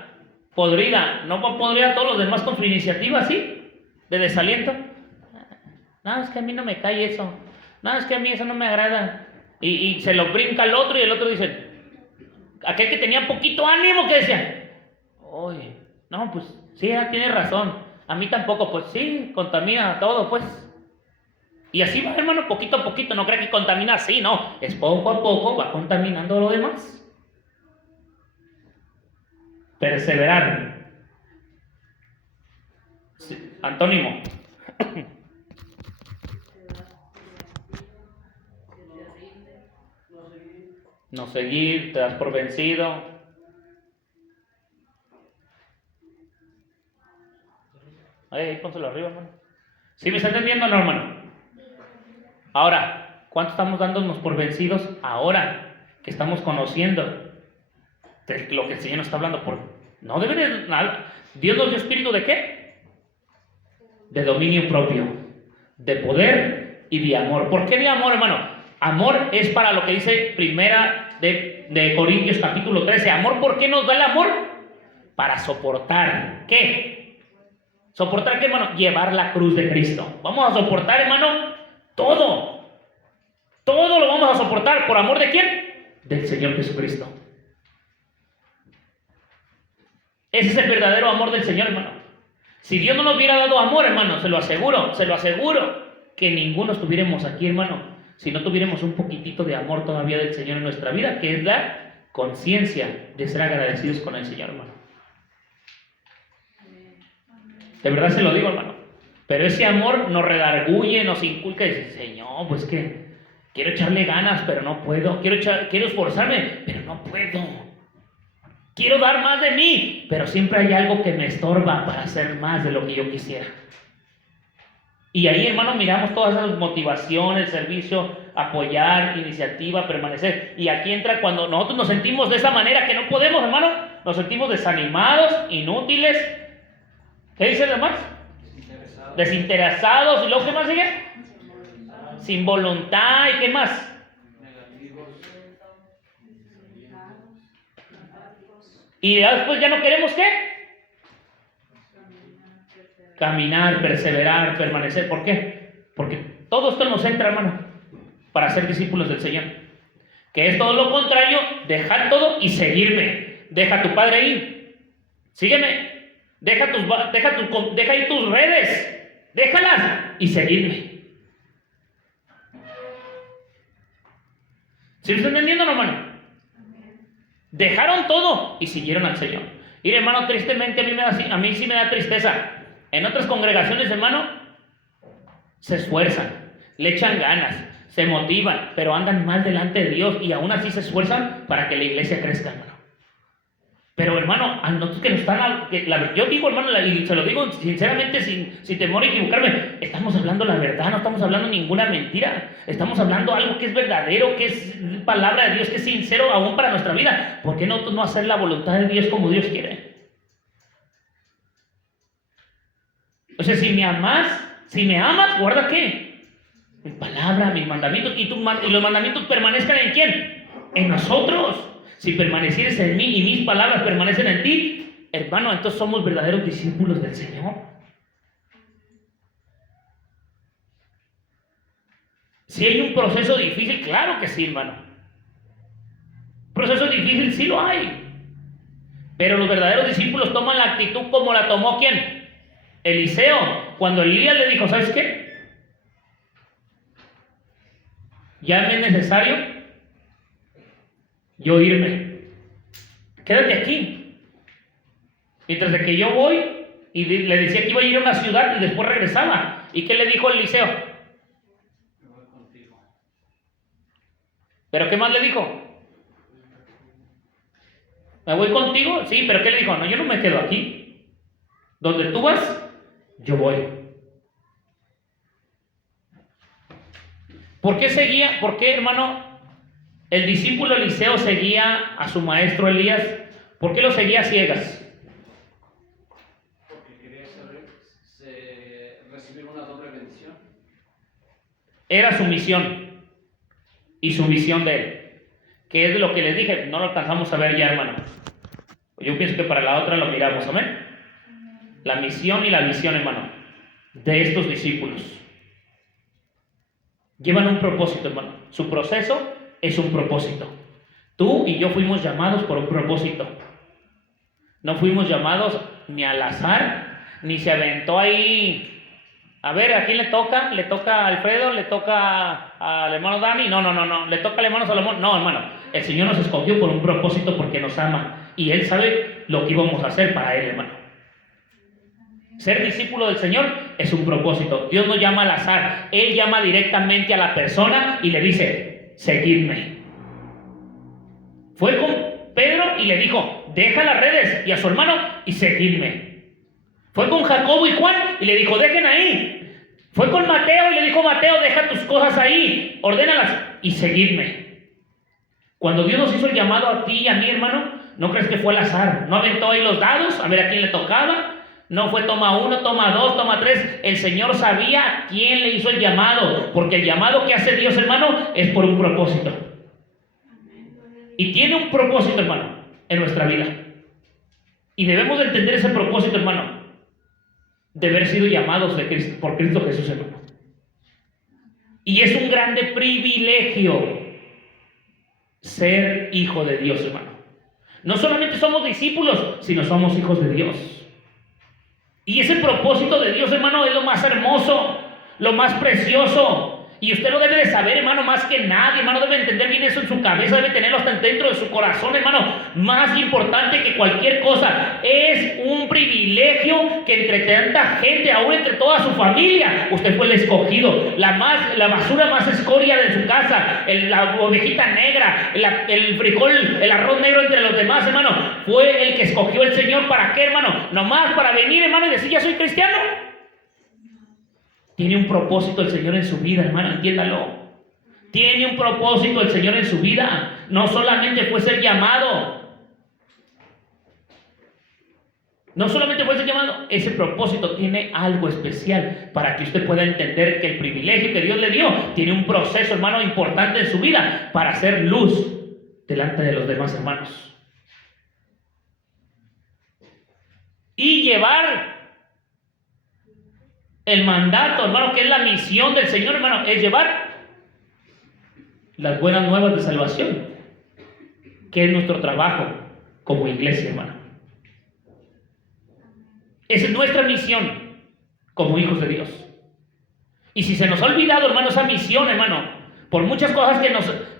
podrida, ¿no va a podrir a todos los demás con su iniciativa, sí? De desaliento. No, es que a mí no me cae eso. No, es que a mí eso no me agrada. Y se lo brinca al otro y el otro dice, aquel que tenía poquito ánimo que decía, oye, no, pues sí, tiene razón. A mí tampoco, pues sí, contamina todo, pues. Y así va, hermano, poquito a poquito. No crea que contamina así, no. Es poco a poco, va contaminando lo demás. Perseverar. Sí, antónimo. No seguir, te das por vencido. Ahí, pónselo arriba, hermano. ¿Sí me está entendiendo, no, hermano? Ahora, ¿cuánto estamos dándonos por vencidos ahora que estamos conociendo de lo que el Señor nos está hablando? No debe de nada. Dios nos dio espíritu ¿de qué? De dominio propio, de poder y de amor. ¿Por qué de amor, hermano? Amor es para lo que dice primera de Corintios capítulo 13. Amor, ¿por qué nos da el amor? Para soportar. ¿Qué? ¿Soportar qué, hermano? Llevar la cruz de Cristo. Vamos a soportar, hermano, todo. Todo lo vamos a soportar. ¿Por amor de quién? Del Señor Jesucristo. Ese es el verdadero amor del Señor, hermano. Si Dios no nos hubiera dado amor, hermano, se lo aseguro, que ninguno estuviéramos aquí, hermano, si no tuviéramos un poquitito de amor todavía del Señor en nuestra vida, que es la conciencia de ser agradecidos con el Señor, hermano. De verdad se lo digo, hermano. Pero ese amor nos redarguye, nos inculca y dice, Señor, pues que quiero echarle ganas, pero no puedo. Quiero esforzarme, pero no puedo. Quiero dar más de mí, pero siempre hay algo que me estorba para hacer más de lo que yo quisiera. Y ahí, hermano, miramos todas esas motivaciones, servicio, apoyar, iniciativa, permanecer. Y aquí entra cuando nosotros nos sentimos de esa manera que no podemos, hermano. Nos sentimos desanimados, inútiles. ¿Qué dice además? Desinteresados. ¿Y luego qué más sigue? Sin voluntad. ¿Y qué más? Y después ya no queremos ¿qué? Caminar, perseverar, permanecer. ¿Por qué? Porque todo esto nos entra, hermano, para ser discípulos del Señor. Que es todo lo contrario, dejar todo y seguirme. Deja a tu padre ahí. Sígueme. Deja ahí tus redes. Déjalas y seguirme. ¿Sí me está entendiendo, hermano? Dejaron todo y siguieron al Señor. Y hermano, tristemente a mí sí me da tristeza En otras congregaciones, hermano, se esfuerzan, le echan ganas, se motivan, pero andan mal delante de Dios y aún así se esfuerzan para que la iglesia crezca, hermano. Pero, hermano, a nosotros que nos están... yo digo, hermano, y se lo digo sinceramente, sin temor a equivocarme, estamos hablando la verdad, no estamos hablando ninguna mentira. Estamos hablando algo que es verdadero, que es palabra de Dios, que es sincero aún para nuestra vida. ¿Por qué no hacer la voluntad de Dios como Dios quiere? O sea, si me amas, guarda ¿qué? Mi palabra, mis mandamientos. Y los mandamientos permanezcan ¿en quién? En nosotros. Si permanecieres en mí y mis palabras permanecen en ti, hermano, entonces somos verdaderos discípulos del Señor. Si hay un proceso difícil, claro que sí, hermano. Proceso difícil sí lo hay. Pero los verdaderos discípulos toman la actitud como la tomó ¿quién? Eliseo. Cuando Elías le dijo, ¿sabes qué? Ya me es necesario yo irme. Quédate aquí. Mientras de que yo voy, y le decía que iba a ir a una ciudad y después regresaba. ¿Y qué le dijo Eliseo? Me voy contigo. ¿Pero qué más le dijo? ¿Me voy contigo? Sí, pero ¿qué le dijo? No, yo no me quedo aquí. Donde tú vas, yo voy. ¿Por qué, hermano, el discípulo Eliseo seguía a su maestro Elías? ¿Por qué lo seguía a ciegas? Porque quería recibir una doble bendición. Era su misión y su visión de él. Que es de lo que les dije, no lo alcanzamos a ver ya, hermano. Yo pienso que para la otra lo miramos, amén. La misión y la visión, hermano, de estos discípulos. Llevan un propósito, hermano. Su proceso es un propósito. Tú y yo fuimos llamados por un propósito. No fuimos llamados ni al azar, ni se aventó ahí. A ver, ¿a quién le toca? ¿Le toca a Alfredo? ¿Le toca al hermano Dani? No. ¿Le toca al hermano Salomón? No, hermano. El Señor nos escogió por un propósito porque nos ama. Y Él sabe lo que íbamos a hacer para Él, hermano. Ser discípulo del Señor es un propósito. Dios no llama al azar. Él llama directamente a la persona y le dice, seguidme. Fue con Pedro y le dijo, deja las redes y a su hermano y seguidme. Fue con Jacobo y Juan y le dijo, dejen ahí. Fue con Mateo y le dijo, Mateo, deja tus cosas ahí, ordénalas y seguidme. Cuando Dios nos hizo el llamado a ti y a mí, hermano, no crees que fue al azar. No aventó ahí los dados a ver a quién le tocaba. No fue toma 1, toma 2, toma 3. El Señor sabía a quién le hizo el llamado, porque el llamado que hace Dios, hermano, es por un propósito. Y tiene un propósito, hermano, en nuestra vida. Y debemos de entender ese propósito, hermano, de haber sido llamados por Cristo Jesús, hermano. Y es un grande privilegio ser hijo de Dios, hermano. No solamente somos discípulos, sino somos hijos de Dios. Y ese propósito de Dios, hermano, es lo más hermoso, lo más precioso. Y usted lo debe de saber, hermano, más que nadie, hermano, debe entender bien eso en su cabeza, debe tenerlo hasta dentro de su corazón, hermano. Más importante que cualquier cosa, es un privilegio que entre tanta gente, aún entre toda su familia, usted fue el escogido, la basura más escoria de su casa, la ovejita negra, el frijol, el arroz negro entre los demás, hermano, fue el que escogió el Señor. ¿Para qué, hermano? Nomás para venir, hermano, y decir, ya soy cristiano. Tiene un propósito el Señor en su vida, hermano, entiéndalo. Tiene un propósito el Señor en su vida. No solamente fue ser llamado. No solamente fue ser llamado. Ese propósito tiene algo especial para que usted pueda entender que el privilegio que Dios le dio tiene un proceso, hermano, importante en su vida para hacer luz delante de los demás hermanos. Y llevar el mandato, hermano, que es la misión del Señor, hermano, es llevar las buenas nuevas de salvación, que es nuestro trabajo como iglesia, hermano. Esa es nuestra misión como hijos de Dios. Y si se nos ha olvidado, hermano, esa misión, hermano, por muchas cosas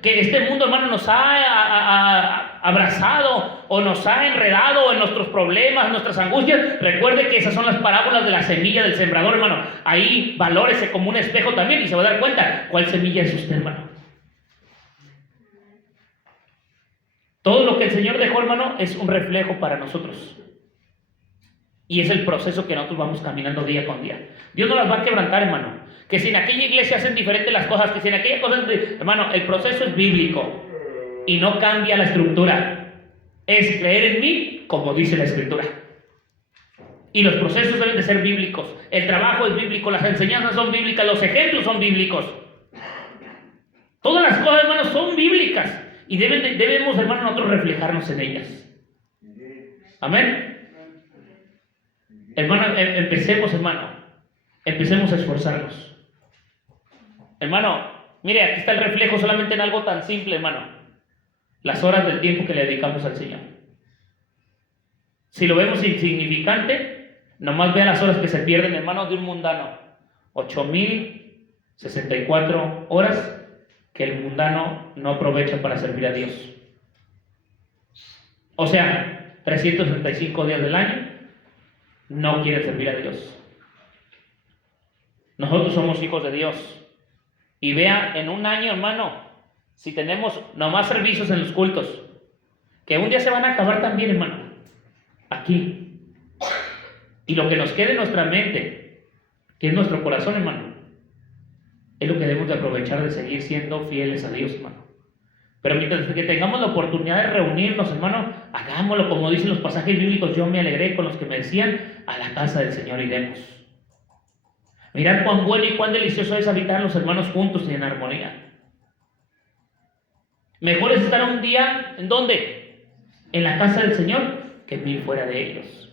que este mundo, hermano, nos ha abrazado o nos ha enredado en nuestros problemas, en nuestras angustias, recuerde que esas son las parábolas de la semilla del sembrador, hermano. Ahí valórese como un espejo también y se va a dar cuenta cuál semilla es usted, hermano. Todo lo que el Señor dejó, hermano, es un reflejo para nosotros. Y es el proceso que nosotros vamos caminando día con día. Dios no las va a quebrantar, hermano. Que si en aquella iglesia hacen diferentes las cosas, que si en aquella cosa, hermano, el proceso es bíblico y no cambia la estructura. Es creer en mí, como dice la Escritura. Y los procesos deben de ser bíblicos. El trabajo es bíblico, las enseñanzas son bíblicas, los ejemplos son bíblicos. Todas las cosas, hermanos, son bíblicas. Y debemos, hermano, nosotros reflejarnos en ellas. Amén. Hermano, empecemos, hermano. Empecemos a esforzarnos. Hermano, mire, aquí está el reflejo solamente en algo tan simple, hermano. Las horas del tiempo que le dedicamos al Señor. Si lo vemos insignificante, nomás vea las horas que se pierden, hermano, de un mundano. 8,064 horas que el mundano no aprovecha para servir a Dios. O sea, 365 días del año no quieren servir a Dios. Nosotros somos hijos de Dios. Y vea, en un año, hermano, si tenemos nomás servicios en los cultos, que un día se van a acabar también, hermano, aquí. Y lo que nos quede en nuestra mente, que es nuestro corazón, hermano, es lo que debemos de aprovechar de seguir siendo fieles a Dios, hermano. Pero mientras que tengamos la oportunidad de reunirnos, hermano, hagámoslo como dicen los pasajes bíblicos. Yo me alegré con los que me decían, a la casa del Señor iremos. Mirad cuán bueno y cuán delicioso es habitar los hermanos juntos y en armonía. Mejor es estar un día, ¿en dónde? En la casa del Señor, que 1000 fuera de ellos.